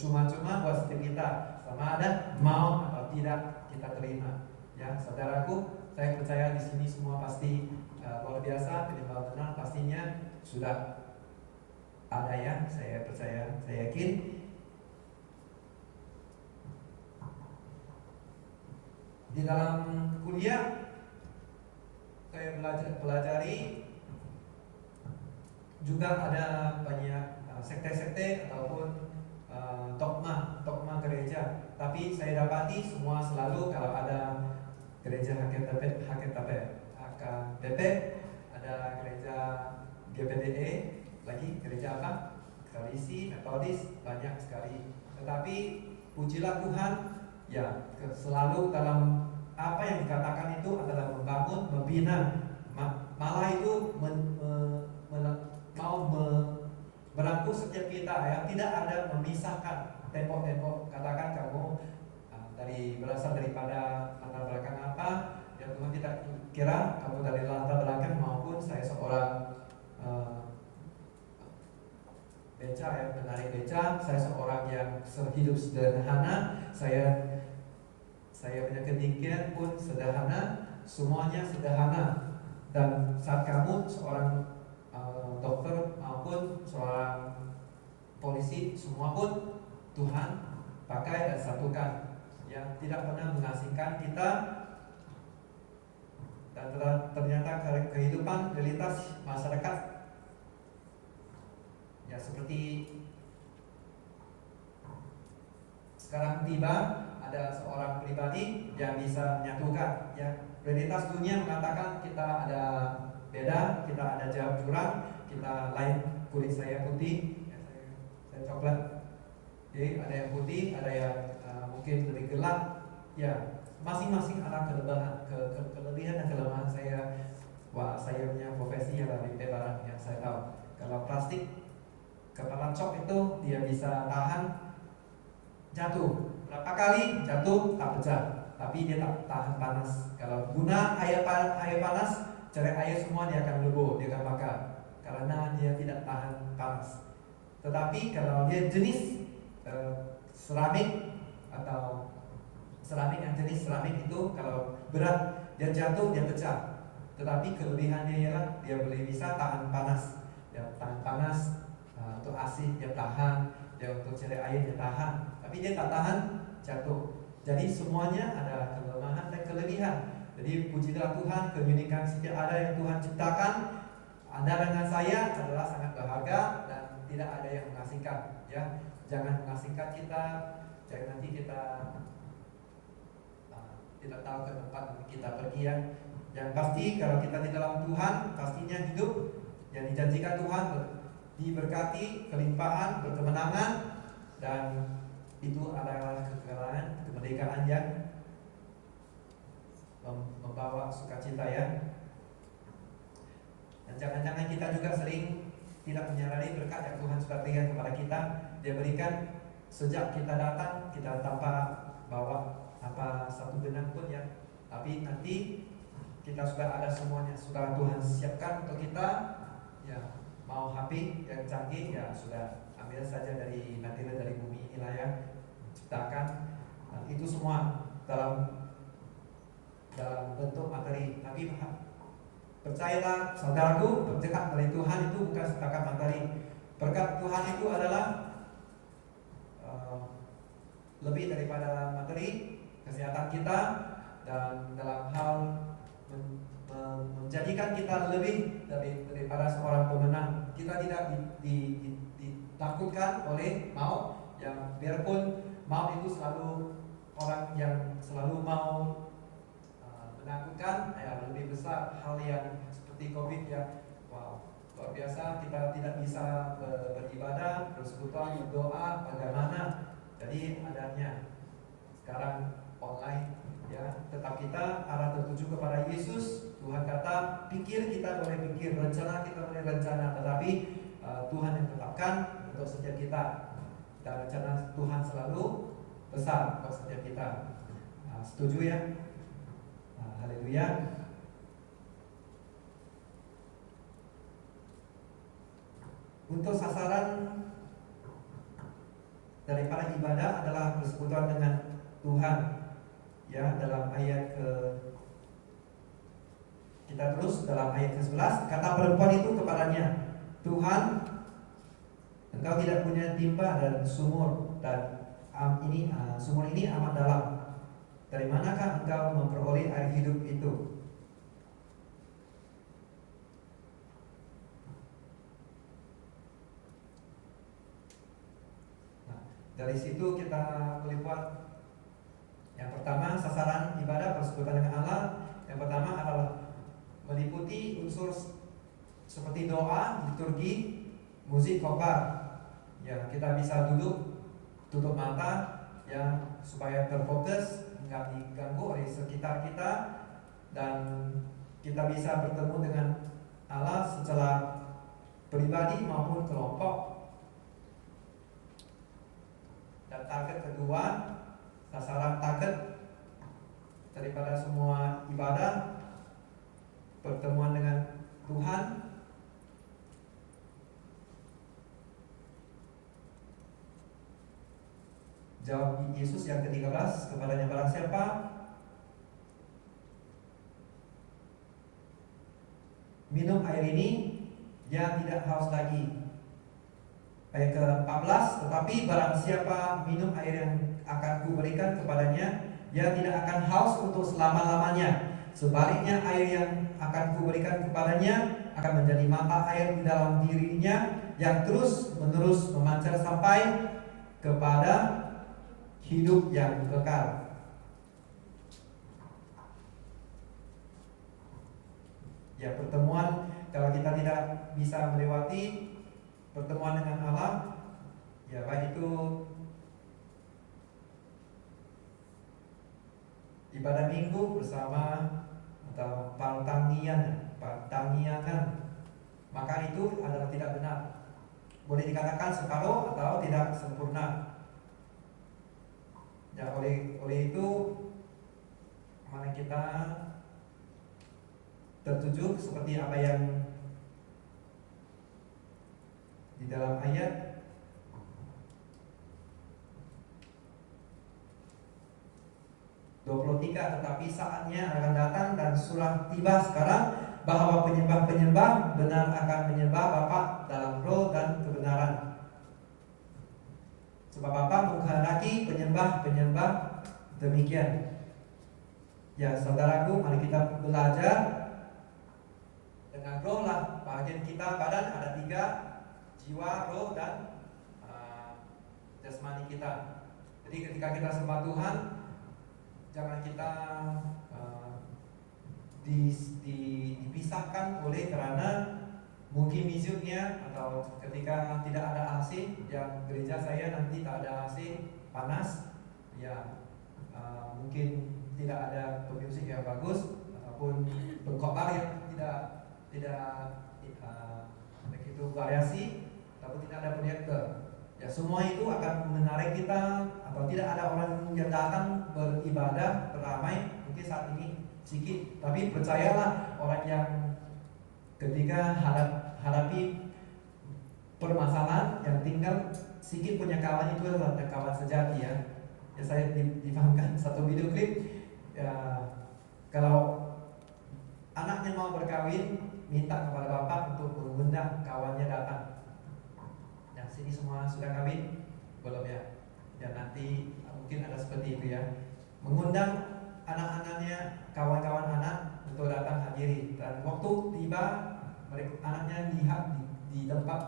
cuma-cuma buat setiap kita, sama ada mau atau tidak kita terima. Ya, saudaraku, saya percaya di sini semua pasti luar biasa, penyembah benar pastinya sudah ada ya. Saya percaya, saya yakin. Di dalam kuliah saya pelajari juga ada banyak sekte-sekte ataupun dogma gereja. Tapi saya dapati semua selalu kalau ada gereja HKBP, ada gereja GPDE, lagi gereja apa? Tradisi, metodis, banyak sekali. Tetapi pujilah Tuhan, ya, selalu dalam apa yang dikatakan itu adalah membangun, membina, malah itu mau merangkul setiap kita ya, tidak ada memisahkan tembok-tembok. Katakan kamu berasal daripada latar belakang apa, ya Tuhan tidak kira kamu dari latar belakang maupun saya seorang beca ya, penarik beca, saya seorang yang hidup sederhana, saya punya ketinggian pun sederhana, semuanya sederhana. Dan saat kamu seorang dokter maupun seorang polisi, semua pun Tuhan pakai dan satukan, yang tidak pernah mengasingkan kita. Dan ternyata kehidupan realitas masyarakat ya seperti sekarang tiba ada seorang pribadi yang bisa menyatukan ya. Realitas dunia mengatakan kita ada beda. Kita ada jurang, kita lain, kulit saya putih, saya coklat. Oke, ada yang putih, ada yang mungkin lebih gelap. Ya, masing-masing ada kelebihan dan kelemahan saya. Wah, saya punya profesi adalah barang yang saya tahu. Kalau plastik kepala cok itu dia bisa tahan jatuh. Berapa kali jatuh tak pecah, tapi dia tak tahan panas. Kalau guna air panas, cerai air semua dia akan lebur, dia akan bakar karena dia tidak tahan panas. Tetapi kalau dia jenis seramik atau seramik yang jenis seramik itu kalau berat dia jatuh dia pecah. Tetapi kelebihannya ialah dia boleh bisa tahan panas. Dia tahan panas, untuk asin dia tahan, dia untuk cerai air dia tahan. Tapi dia tak tahan jatuh. Jadi semuanya ada kelemahan dan kelebihan. Jadi pujilah Tuhan, keunikan setiap ada yang Tuhan ciptakan. Anda dengan saya adalah sangat berharga dan tidak ada yang mengasingkan. Ya, jangan mengasingkan kita. Jangan nanti kita tidak tahu ke tempat kita pergi ya. Yang pasti kalau kita di dalam Tuhan pastinya hidup yang dijanjikan Tuhan diberkati, kelimpahan, berkemenangan, dan itu adalah kekayaan, kemerdekaan yang membawa sukacita ya. Dan jangan-jangan kita juga sering tidak menyadari berkat yang Tuhan sudah berikan kepada kita. Dia berikan sejak kita datang, kita tanpa bawa apa satu benang pun ya. Tapi nanti kita sudah ada semuanya, sudah Tuhan siapkan untuk kita. Ya, mau HP yang canggih ya sudah ambil saja dari material dari bumi inilah ya, ciptakan. Dan itu semua dalam bentuk materi. Tapi percayalah saudaraku, berkat dari Tuhan itu bukan setakat materi. Berkat Tuhan itu adalah lebih daripada materi, kesehatan kita, dan dalam hal menjadikan kita lebih daripada seorang pemenang. Kita tidak ditakutkan oleh maut, yang biarpun maut itu selalu orang yang selalu mau menakutkan, ya lebih besar hal yang seperti COVID ya. Wow, luar biasa, kita tidak bisa beribadah, bersekutu, berdoa, bagaimana. Jadi adanya sekarang online ya, tetap kita arah tertuju kepada Yesus. Tuhan kata, pikir kita boleh pikir, rencana kita boleh rencana, tetapi Tuhan yang tetapkan untuk setiap kita. Dan rencana Tuhan selalu besar untuk setiap kita. Setuju ya? Haleluya. Untuk sasaran daripada ibadah adalah persekutuan dengan Tuhan. Ya, dalam ayat kita terus dalam ayat ke-11, kata perempuan itu kepadanya, Tuhan, engkau tidak punya timba dan sumur, dan sumur ini amat dalam. Dari manakah engkau memperoleh air hidup itu? Nah, dari situ kita boleh buat. Yang pertama, sasaran ibadah persekutuan dengan Allah. Yang pertama adalah meliputi unsur seperti doa, liturgi, musik, khotbah. Ya, kita bisa duduk, tutup mata, ya, supaya terfokus, nggak diganggu oleh sekitar kita, dan kita bisa bertemu dengan Allah secara pribadi maupun kelompok. Dan target kedua, sasaran target daripada semua ibadah, pertemuan dengan Tuhan. Jawab Yesus yang ke-13 kepadanya, barang siapa minum air ini, dia tidak haus lagi. Ayat ke-14, tetapi barang siapa minum air yang akan kuberikan kepadanya, dia tidak akan haus untuk selama-lamanya. Sebaliknya, air yang akan kuberikan kepadanya akan menjadi mata air di dalam dirinya yang terus menerus memancar sampai kepada hidup yang kekal. Ya, pertemuan bisa melewati pertemuan dengan Allah, ya baik itu ibadah minggu bersama atau pertanian, maka itu adalah tidak benar. Boleh dikatakan separuh atau tidak sempurna. Ya, oleh itu mari kita tertuju seperti apa yang di dalam ayat tetapi saatnya akan datang dan sudah tiba sekarang bahwa penyembah-penyembah benar akan menyembah Bapa dalam roh dan kebenaran. Sebab Bapa menghendaki penyembah-penyembah demikian. Ya saudaraku, mari kita belajar dengan roh lah. Bagian kita badan ada 3, jiwa, roh, dan jasmani kita. Jadi ketika kita sembah Tuhan, jangan kita dipisahkan oleh karena mungkin musiknya atau ketika tidak ada AC. Yang gereja saya nanti tak ada AC, panas. Ya mungkin tidak ada pemusik yang bagus ataupun pengkhotbah yang tidak begitu variasi, ataupun tidak ada proyektor. Ya semua itu akan menarik kita, atau tidak ada orang yang datang beribadah beramai mungkin saat ini sedikit, tapi percayalah orang yang ketika hadapi permasalahan yang tinggal sedikit punya kawan itu adalah kawan sejati ya. Ya saya difahamkan satu video klip ya, kalau anaknya mau berkawin minta kepada bapak untuk mengundang kawannya datang. Yang sini semua sudah kawin? Belum ya? Ya nanti mungkin ada seperti itu ya. Mengundang anak-anaknya, kawan-kawan anak untuk datang hadiri. Dan waktu tiba mereka anaknya lihat di tempat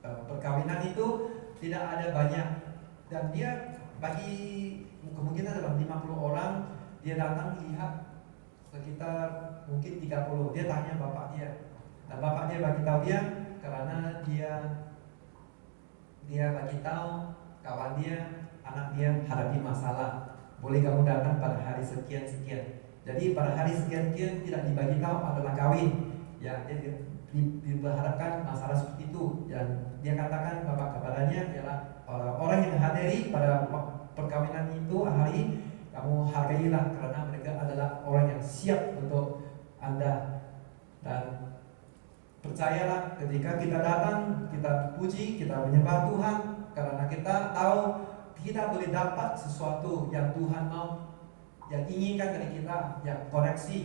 perkawinan itu tidak ada banyak, dan dia bagi kemungkinan dalam 50 orang dia datang lihat sekitar mungkin 30. Dia tanya bapak dia, dan bapak dia bagi tahu dia karena dia bagi tahu kawan dia, anak dia hadapi masalah. Boleh kamu datang pada hari sekian-sekian. Jadi pada hari sekian-sekian tidak dibagi tahu adalah kawin. Ya, dia diharapkan masalah seperti itu. Dan dia katakan bapak kepadanya ialah orang yang hadiri pada perkawinan itu hari, kamu hargailah karena mereka adalah orang yang siap untuk Anda. Dan percayalah ketika kita datang, kita puji, kita menyembah Tuhan, karena kita tahu kita boleh dapat sesuatu yang Tuhan mau, yang inginkan dari kita, yang koneksi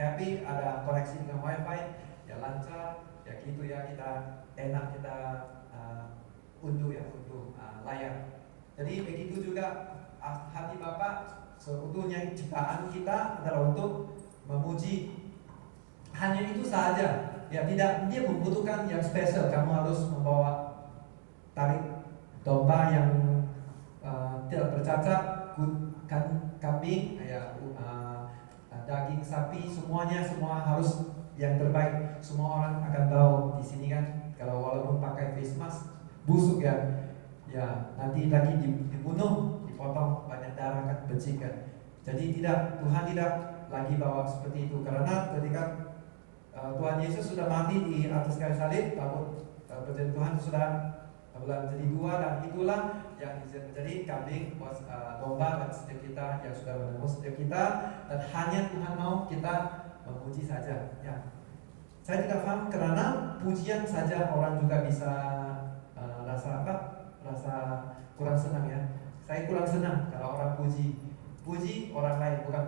happy, ada koneksi dengan wifi, ya lancar, ya gitu ya, kita enak, kita unduh layar. Jadi begitu juga hati Bapak seutuhnya ciptaan kita adalah untuk memuji. Hanya itu saja. Ya tidak, dia membutuhkan yang spesial. Kamu harus membawa tarik domba yang tidak bercacat, kambing, ya, daging sapi, semua harus yang terbaik. Semua orang akan tahu di sini kan, kalau walaupun pakai face mask busuk ya, ya nanti lagi dibunuh, dipotong, banyak darah kan, benci kan. Jadi Tuhan tidak lagi bawa seperti itu, karena ketika Tuhan Yesus sudah mati di atas kayu salib, lalu perjanjian Tuhan sudah belah menjadi 2, dan itulah yang menjadi kambing domba dan setiap kita yang sudah menembus setiap kita, dan hanya Tuhan mau kita memuji saja. Ya, saya tidak paham karena pujian saja orang juga bisa rasa kurang senang ya. Saya kurang senang kalau orang puji orang lain, bukan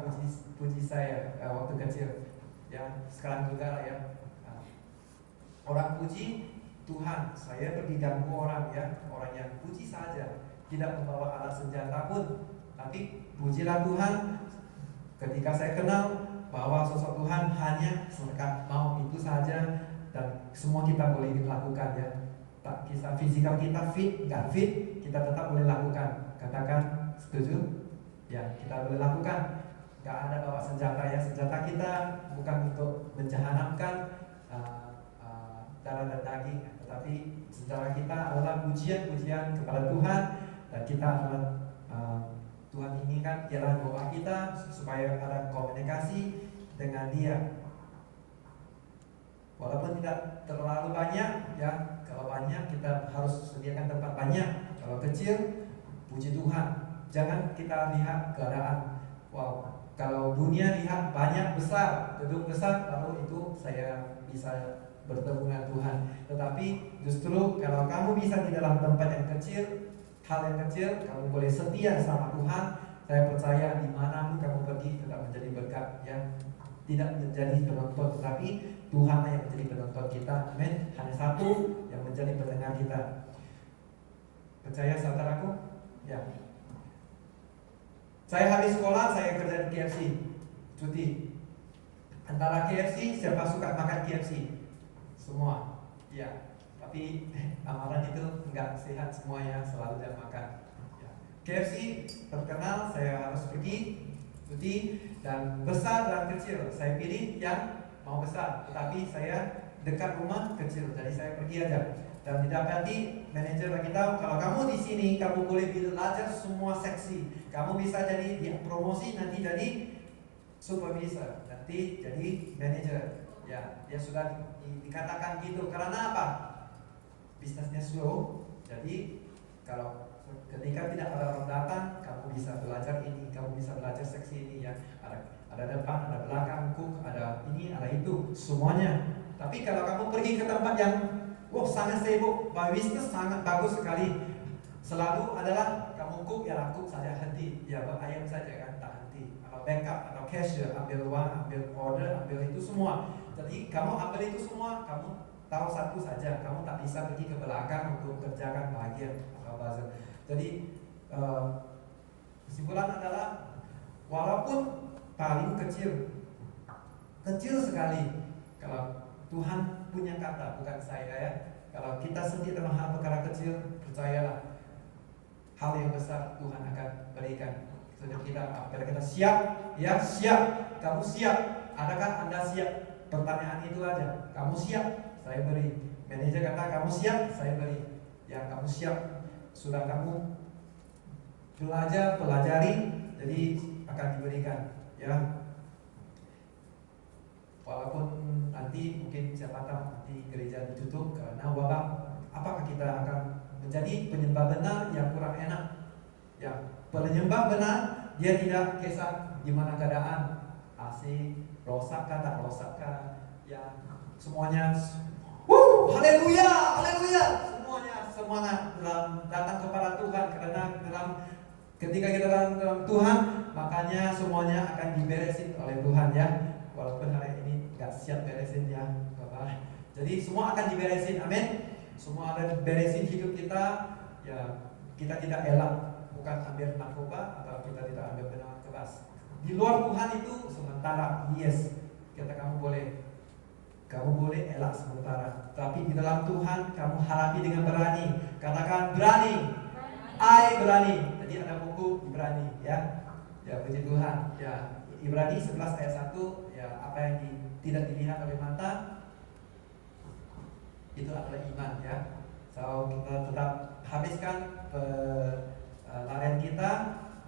puji saya waktu kecil. Ya, sekarang juga lah ya. Orang puji Tuhan, saya pergi ganggu orang ya, orang yang puji saja, tidak membawa alat senjata pun, tapi pujilah Tuhan. Ketika saya kenal bahwa sosok Tuhan hanya sekat mau itu saja, dan semua kita boleh lakukan ya. Tak kisah fisikal kita fit, nggak fit, kita tetap boleh lakukan. Katakan setuju? Ya, kita boleh lakukan. Nggak ada bawa senjata ya. Senjata kita bukan untuk menjahanamkan darah dan daging, tetapi saudara kita adalah pujian-pujian kepada Tuhan, dan kita adalah Tuhan inginkan ialah doa kita supaya ada komunikasi dengan Dia. Walaupun tidak terlalu banyak, ya, kalau banyak kita harus sediakan tempat banyak. Kalau kecil, puji Tuhan. Jangan kita lihat keadaan. Wow, kalau dunia lihat banyak besar, gedung besar, lalu itu saya bisa bertemu dengan Tuhan. Tetapi justru kalau kamu bisa di dalam tempat yang kecil, hal yang kecil, kamu boleh setia sama Tuhan. Saya percaya dimanapun kamu pergi tetap menjadi berkat, ya. Tidak menjadi penonton, tetapi Tuhan yang menjadi penonton kita. Amin. Hanya satu yang menjadi pendengar kita. Percaya saudaraku? Ya. Saya habis sekolah, saya kerja di KFC, cuti. Antara KFC, siapa suka makan KFC? Semua, ya. Tapi amalan itu enggak sehat semuanya, selalu jangan makan. Ya. KFC terkenal, saya harus pergi cuti, dan besar dan kecil. Saya pilih yang mau besar, tetapi saya dekat rumah kecil, jadi saya pergi aja. Dan didapati manajer bagi tahu kalau kamu di sini kamu boleh belajar semua seksi. Kamu bisa jadi promosi nanti jadi supervisor, nanti jadi manager. Ya, dia sudah dikatakan gitu. Karena apa? Bisnisnya slow. Jadi kalau ketika tidak ada orang datang, kamu bisa belajar ini, kamu bisa belajar seksi ini, ya. Ada depan, ada belakang, cook, ada ini, ada itu, semuanya. Tapi kalau kamu pergi ke tempat yang sangat sibuk, bisnis sangat bagus sekali, selalu adalah kamu cook, ya cook saja, henti, ya berayam saja kan, tak henti. Atau backup, atau cashier, ambil uang, ambil order, ambil itu semua. Jadi kamu ambil itu semua, kamu tahu satu saja, kamu tak bisa pergi ke belakang untuk kerjakan bagian atau buzzer. Jadi kesimpulan adalah walaupun paling kecil sekali, kalau Tuhan punya kata, bukan saya, ya. Kalau kita setia dalam hal perkara kecil, percayalah hal yang besar Tuhan akan berikan. Setiap kita, apabila kita siap, ya siap, kamu siap. Adakah Anda siap? Pertanyaan itu aja. Kamu siap? Saya beri. Manajer kata kamu siap? Saya beri. Ya, kamu siap. Sudah kamu pelajari, jadi akan diberikan, ya. Walaupun nanti mungkin siapa tahu nanti gereja ditutup karena wabah, apakah kita akan menjadi penyembah benar yang kurang enak? Ya, penyembah benar dia tidak kisah di mana keadaan AC rosak tak rosak, ya semuanya. Haleluya, haleluya, semuanya semangat dalam datang kepada Tuhan, karena ketika kita dalam Tuhan, makanya semuanya akan diberesin oleh Tuhan, ya. Walaupun hari ini nggak siap beresin, ya Bapak. Jadi semua akan diberesin, amin. Semua akan beresin hidup kita, ya. Kita tidak elak, bukan ambil narkoba atau kita tidak ambil minuman keras. Di luar Tuhan itu sementara, yes. Kamu boleh elak sementara, tapi di dalam Tuhan kamu hadapi dengan berani. Katakan berani. I berani. Jadi ada buku Ibrani, ya. Ya, puji Tuhan. Ya, Ibrani 11 ayat 1, ya, apa yang tidak dilihat oleh mata itu adalah iman, ya. So kita tetap habiskan larian kita,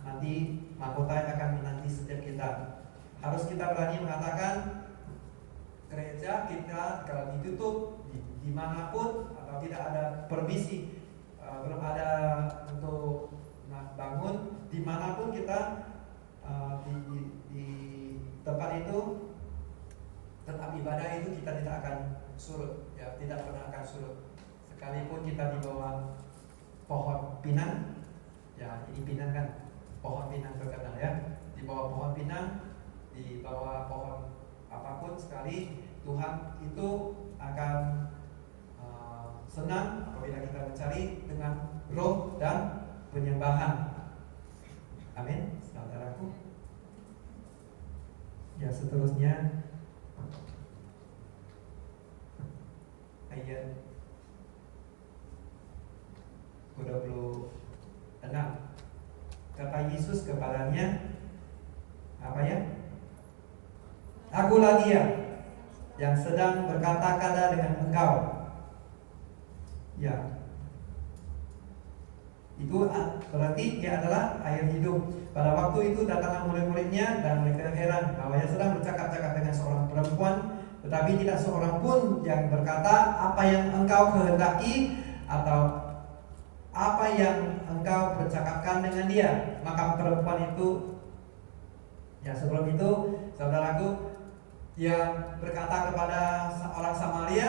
nanti mahkota akan menanti setiap kita. Harus kita berani mengatakan gereja kita kalau ditutup dimanapun atau tidak ada permisi, belum ada untuk bangun, dimanapun kita di tempat itu tetap ibadah itu kita tidak akan surut, ya, tidak pernah akan surut. Sekalipun kita di bawah pohon pinang, ya, ini pinang kan, pohon pinang terkenal, ya. Di bawah pohon pinang, di bawah pohon apapun sekali, Tuhan itu akan senang apabila kita mencari dengan roh dan penyembahan. Amin, saudaraku. Ya, seterusnya ayat 26. Kata Yesus kepadanya, apa ya? Akulah dia yang sedang berkata-kata dengan engkau. Ya, itu berarti dia adalah air hidup. Pada waktu itu datanglah murid-muridnya dan mereka heran bahwa ia sedang bercakap-cakap dengan seorang perempuan, tetapi tidak seorang pun yang berkata, apa yang engkau kehendaki atau apa yang engkau percakapkan dengan dia. Maka perempuan itu, ya sebelum itu saudaraku, dia berkata kepada orang Samaria,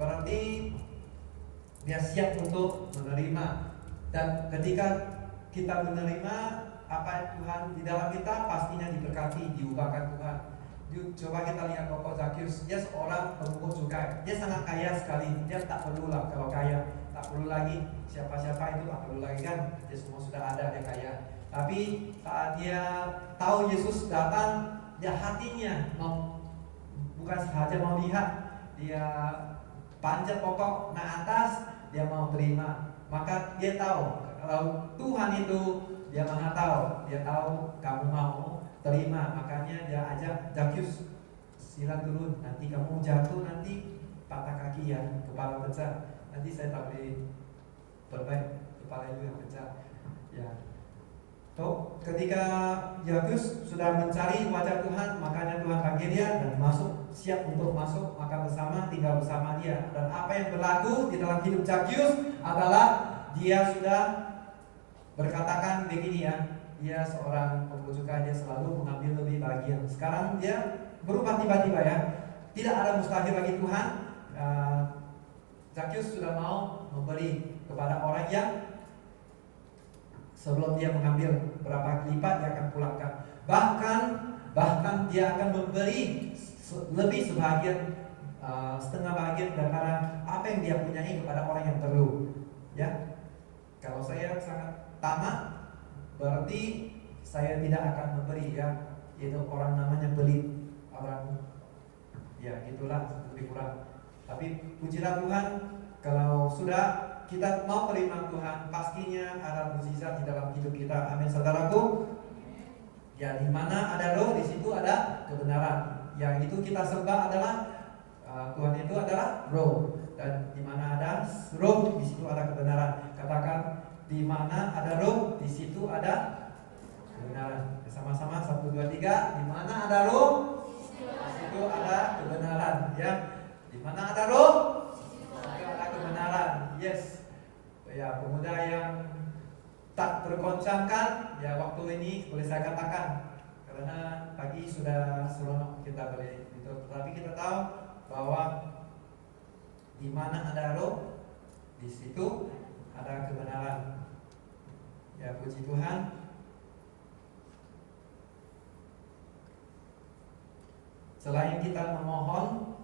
berarti dia siap untuk menerima. Dan ketika kita menerima apa Tuhan di dalam kita, pastinya diberkati, diubahkan Tuhan. Coba kita lihat tokoh Zakius, dia seorang pemungut cukai, dia sangat kaya sekali, dia tak perlu lah kalau kaya, tak perlu lagi siapa-siapa itu tak perlu lagi kan, dia semua sudah ada, dia kaya. Tapi saat dia tahu Yesus datang, dia hatinya mau, bukan saja mau lihat, dia panjat pokok naik atas, dia mau terima. Maka dia tahu kalau Tuhan itu dia maha tahu, dia tahu kamu mau terima. Makanya dia ajak Zakius, sila turun, nanti kamu jatuh, nanti patah kaki ya, kepala pecah, nanti saya tak boleh perbaik, kepala itu yang pecah ya. Toh, ketika Zakius sudah mencari wajah Tuhan, makanya Tuhan panggil dia dan masuk, siap untuk masuk, maka bersama, tinggal bersama dia. Dan apa yang berlaku di dalam hidup Zakius adalah dia sudah berkatakan begini ya, dia seorang pemungut cukai, dia selalu mengambil lebih bagian. Sekarang dia berubah tiba-tiba ya, tidak ada mustahil bagi Tuhan. Zakius sudah mau memberi kepada orang yang sebelum dia mengambil berapa lipat dia akan pulangkan. Bahkan dia akan memberi lebih sebagian, setengah bagian daripada apa yang dia punyai kepada orang yang perlu. Ya, kalau saya sangat tamak, berarti saya tidak akan memberi ya. Itu orang namanya pelit, orang ya gitulah lebih kurang. Tapi pujilah Tuhan, kalau sudah kita mau terima Tuhan, pastinya ada mukjizat di dalam hidup kita. Amin, saudaraku. Ya, di mana ada roh, di situ ada kebenaran. Yang itu kita sembah adalah Tuhan itu adalah roh, dan di mana ada roh, di situ ada kebenaran. Katakan, di mana ada roh, di situ ada kebenaran. Sama-sama 1, 2, 3. Di mana ada roh, di situ ada kebenaran. Ya, di mana ada roh, di situ ada kebenaran. Yes. Ya, pemuda yang tak tergoncangkan ya waktu ini boleh saya katakan, karena pagi sudah seronok kita boleh itu. Tetapi kita tahu bahwa di mana ada roh, di situ ada kebenaran. Ya, puji Tuhan. Selain kita memohon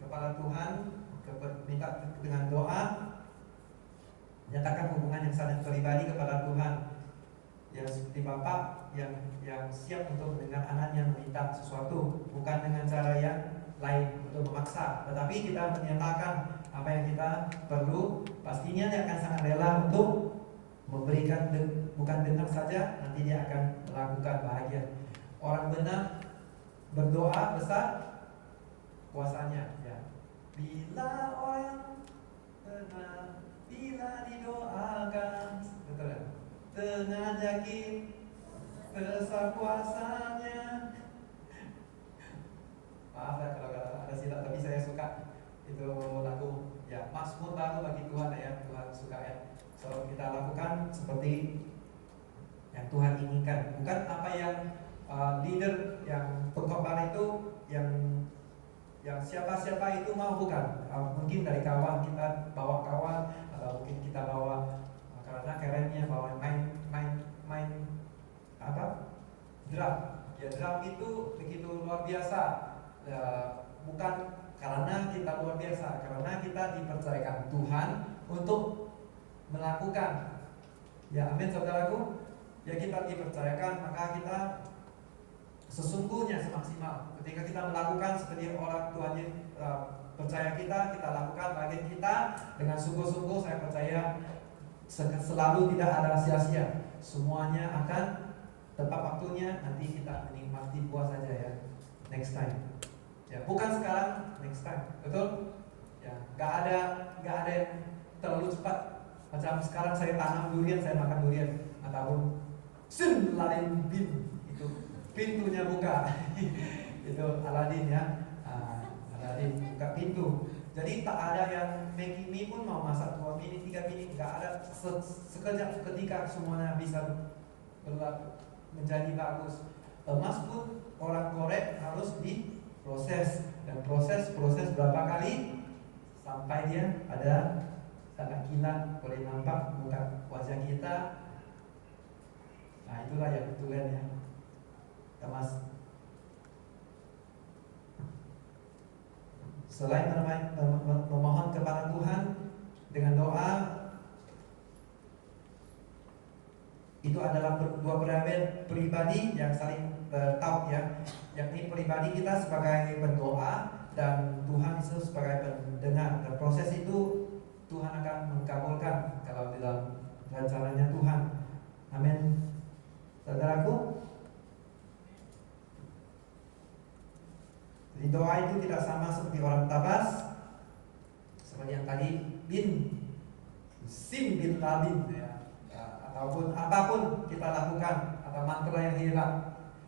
kepada Tuhan, minta dengan doa, nyatakan hubungan yang sangat pribadi kepada Tuhan. Ya, seperti Bapak yang siap untuk mendengar anaknya meminta sesuatu, bukan dengan cara yang lain untuk memaksa, tetapi kita menyatakan apa yang kita perlu. Pastinya dia akan sangat rela untuk memberikan, bukan dengar saja, nanti dia akan melakukan bahagia. Orang benar berdoa besar kuasanya ya. Bila orang benar, bila didoakan, betul ya? Dengan yakin besar kuasanya. Maaf ya kalau ada silap, tapi saya suka itu lagu ya, Mazmur baru bagi Tuhan ya, Tuhan suka ya. So kita lakukan seperti yang Tuhan inginkan, bukan apa yang leader yang pengkhotbah itu yang siapa-siapa itu mau, bukan. Mungkin dari kawan kita bawa kawan, atau mungkin kita bawa karena kerennya bawa main apa, drum. Ya, drum itu begitu luar biasa. Bukan karena kita luar biasa, karena kita dipercayakan Tuhan untuk melakukan. Ya, amin saudaraku. Ya, kita dipercayakan, maka kita sesungguhnya semaksimal. Ketika kita melakukan seperti orang Tuhan percaya kita lakukan bagian kita dengan sungguh-sungguh, saya percaya selalu tidak ada sia-sia. Semuanya akan tepat waktunya, nanti kita menikmati buah saja ya. Next time. Ya, bukan sekarang, next time. Betul? Ya, Ya, nggak ada yang terlalu cepat. Macam sekarang saya tanam durian, saya makan durian, ataupun sen lain itu pintunya buka. Itu Aladin ya. Aladin buka pintu. Jadi tak ada yang making me pun mau masak 2 menit, 3 menit, nggak ada. Sekejap ketika semuanya bisa menjadi bagus. Emas pun orang korek harus diproses, dan proses berapa kali sampai dia ada sangat kilat, boleh nampak muka wajah kita. Nah itulah yang tulennya emas. Selain memohon kepada Tuhan dengan doa, itu adalah dua pribadi yang saling tahu ya, yakni pribadi kita sebagai pendoa dan Tuhan itu sebagai pendengar. Dan proses itu Tuhan akan mengabulkan kalau dalam rencananya Tuhan. Amin. Saudaraku, jadi doa itu tidak sama seperti orang tabas, seperti yang tadi sim bin labin ya, ataupun apapun kita lakukan, atau mantra yang hebat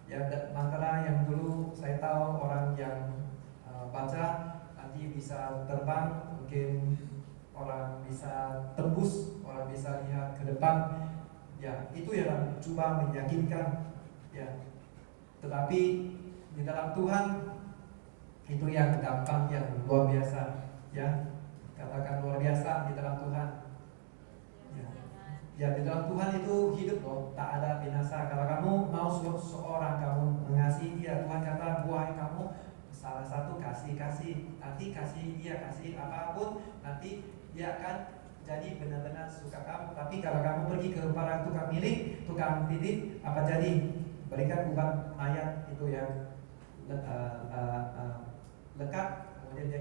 ya, mantra yang dulu saya tahu orang yang baca nanti bisa terbang, mungkin orang bisa tembus, orang bisa lihat ke depan ya, itu yang coba meyakinkan ya. Tetapi di dalam Tuhan itu yang gampang, yang luar biasa ya, katakan luar biasa di dalam Tuhan ya. Ya, di dalam Tuhan itu hidup loh, tak ada binasa. Kalau kamu mau seorang kamu mengasihi dia, Tuhan kata buah kamu salah satu kasih, nanti kasih dia, kasih apapun, nanti dia akan jadi benar-benar suka kamu. Tapi kalau kamu pergi ke para tukang milik, apa jadi? Berikan ubat mayat itu yang lekat, kemudian dia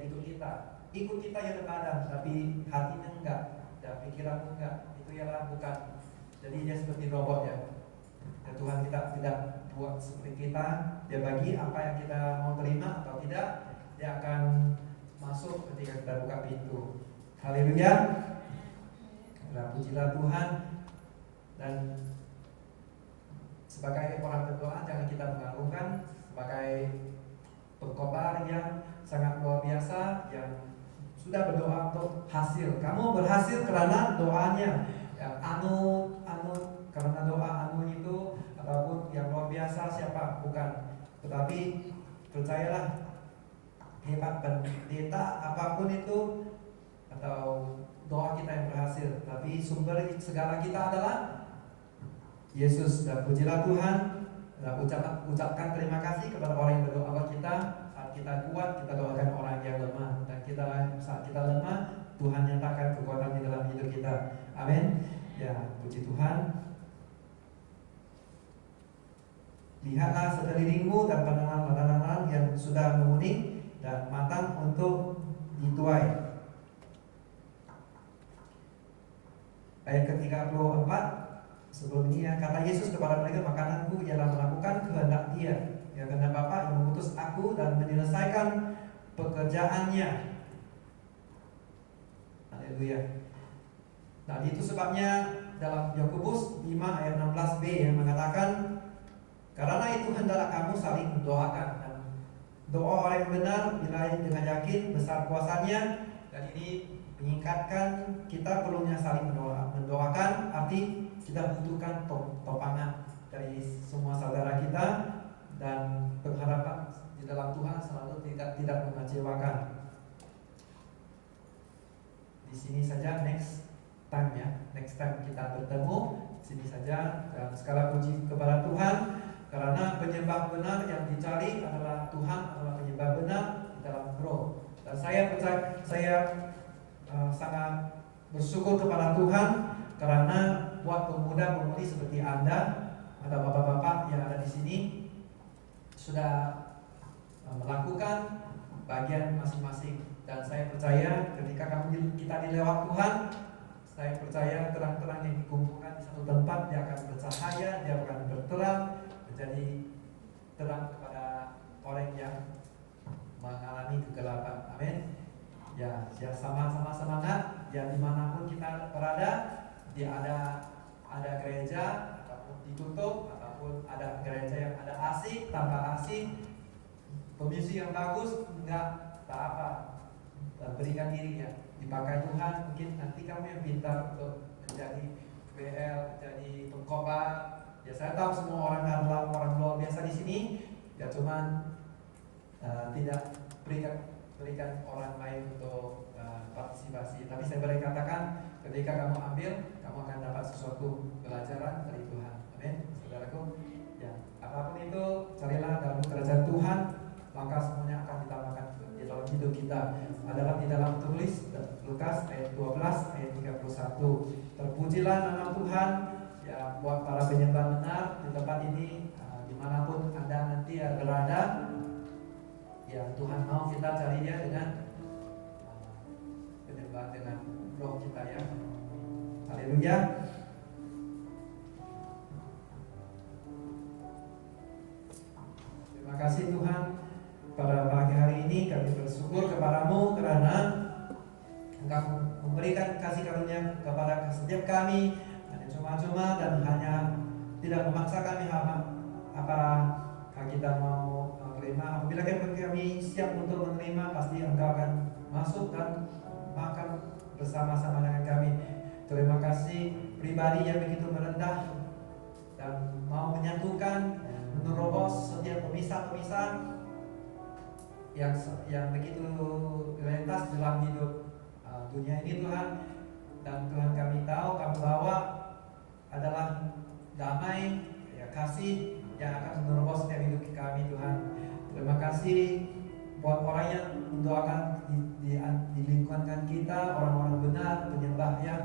ikut kita ya badan, tapi hatinya enggak, dan pikiranmu enggak, itu ialah bukan. Jadi dia seperti robot ya. Dan Tuhan kita tidak buat seperti kita. Dia bagi apa yang kita mau terima atau tidak, dia akan masuk ketika kita buka pintu. Haleluya. Pujilah Tuhan. Dan sebagai orang berdoa jangan kita mengagungkan, sebagai pengkobar yang sangat luar biasa yang sudah berdoa untuk hasil. Kamu berhasil karena doanya. Yang karena doa itu, ataupun yang luar biasa siapa? Bukan. Tetapi percayalah, hebat pendeta apapun itu, atau doa kita yang berhasil, tapi sumber segala kita adalah Yesus. Dan pujilah Tuhan. Dan ucapkan terima kasih kepada orang yang berdoa buat kita. Saat kita kuat, kita doakan orang yang lemah. Dan saat kita lemah, Tuhan nyatakan kekuatan di dalam hidup kita. Amin. Ya, puji Tuhan. Lihatlah sekelilingmu dan tanaman-tanaman yang sudah menguning dan matang untuk dituai. Ayat ke-34. Sebelum ini kata Yesus kepada mereka, makananku ialah melakukan kehendak Dia, ya, kehendak Bapa yang mengutus aku dan menyelesaikan pekerjaannya. Haleluya. Nah, itu sebabnya dalam Yakobus 5 ayat 16b yang mengatakan, karena itu hendaklah kamu saling mendoakan, dan doa orang yang benar diraih dengan yakin besar kuasanya. Dan ini meningkatkan kita perlunya saling mendoakan, arti kita butuhkan topangan dari semua saudara kita, dan pengharapan di dalam Tuhan selalu tidak mengecewakan. Di sini saja next time kita bertemu, sini saja. Dan segala puji kepada Tuhan, karena penyembah benar yang dicari adalah Tuhan, adalah penyembah benar di dalam roh. Dan saya percaya, saya sangat bersyukur kepada Tuhan karena buat pemuda-pemudi seperti Anda, ada bapak-bapak yang ada di sini sudah melakukan bagian masing-masing. Dan saya percaya ketika kita dilewat Tuhan, saya percaya terang-terang yang dikumpulkan di satu tempat, dia akan bercahaya, dia akan berterang, menjadi terang kepada orang yang mengalami kegelapan. Amin. Ya sama-sama semangat. Ya dimanapun kita berada, dia ada gereja ataupun ditutup ataupun ada gereja yang ada AC tanpa AC, pemisi yang bagus enggak tak apa, berikan diri ya, dipakai Tuhan. Mungkin nanti kamu yang pintar untuk menjadi BL, menjadi pengkhotbah. Ya saya tahu semua orang adalah orang luar biasa di sini. Ya cuman tidak berikan orang lain untuk partisipasi. Tapi saya boleh katakan, ketika kamu ambil, kamu akan dapat sesuatu pelajaran dari Tuhan. Amin, saudaraku. Ya, apapun itu, carilah dalam kerajaan Tuhan, maka semuanya akan ditambahkan di dalam hidup kita. Adalah di dalam tulis Lukas ayat 12 ayat 31. Terpujilah nama Tuhan ya buat para penyembah benar di tempat ini, dimanapun Anda nanti berada. Ya Tuhan mau kita cari dia dengan penyembah dengan roh kita ya. Haleluya. Terima kasih Tuhan, pada pagi hari ini kami bersyukur kepadamu karena Engkau memberikan kasih karunia kepada setiap kami, hanya cuma-cuma dan hanya tidak memaksa kami apa kita mau menerima. Apabila kami siap untuk menerima, pasti Engkau akan masuk dan makan bersama-sama dengan kami. Terima kasih pribadi yang begitu merendah dan mau menyatukan, menerobos setiap pemisah-pemisah yang begitu lintas dalam hidup dunia ini Tuhan. Dan Tuhan kami tahu kamu bawa adalah damai, ya kasih yang akan menerobos setiap hidup kami Tuhan. Terima kasih buat orang yang mendoakan di lingkungan kita, orang-orang benar, penyembah yang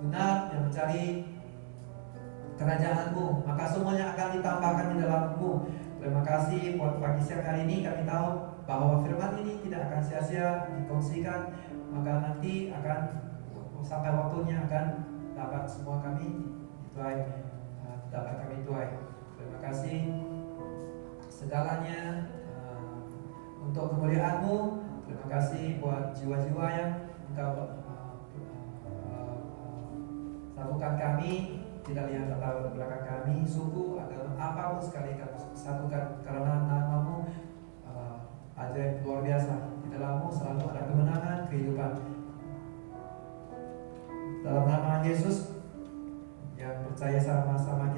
benar, yang mencari kerajaan-Mu, maka semuanya akan ditambahkan di dalam-Mu. Terima kasih buat pagi siang hari ini. Kami tahu bahwa firman ini tidak akan sia-sia dikongsikan, maka nanti akan sampai waktunya akan dapat semua kami dituai, dapat kami tuai. Terima kasih segalanya untuk kemuliaan-Mu. Terima kasih buat jiwa-jiwa yang Engkau satukan kami, tidak lihat latar belakang kami, suku, agama, apapun sekali kami satukan karena nama-Mu ajaib luar biasa. Di dalam-Mu selalu ada kemenangan, kehidupan. Dalam nama Yesus yang percaya sama-sama kita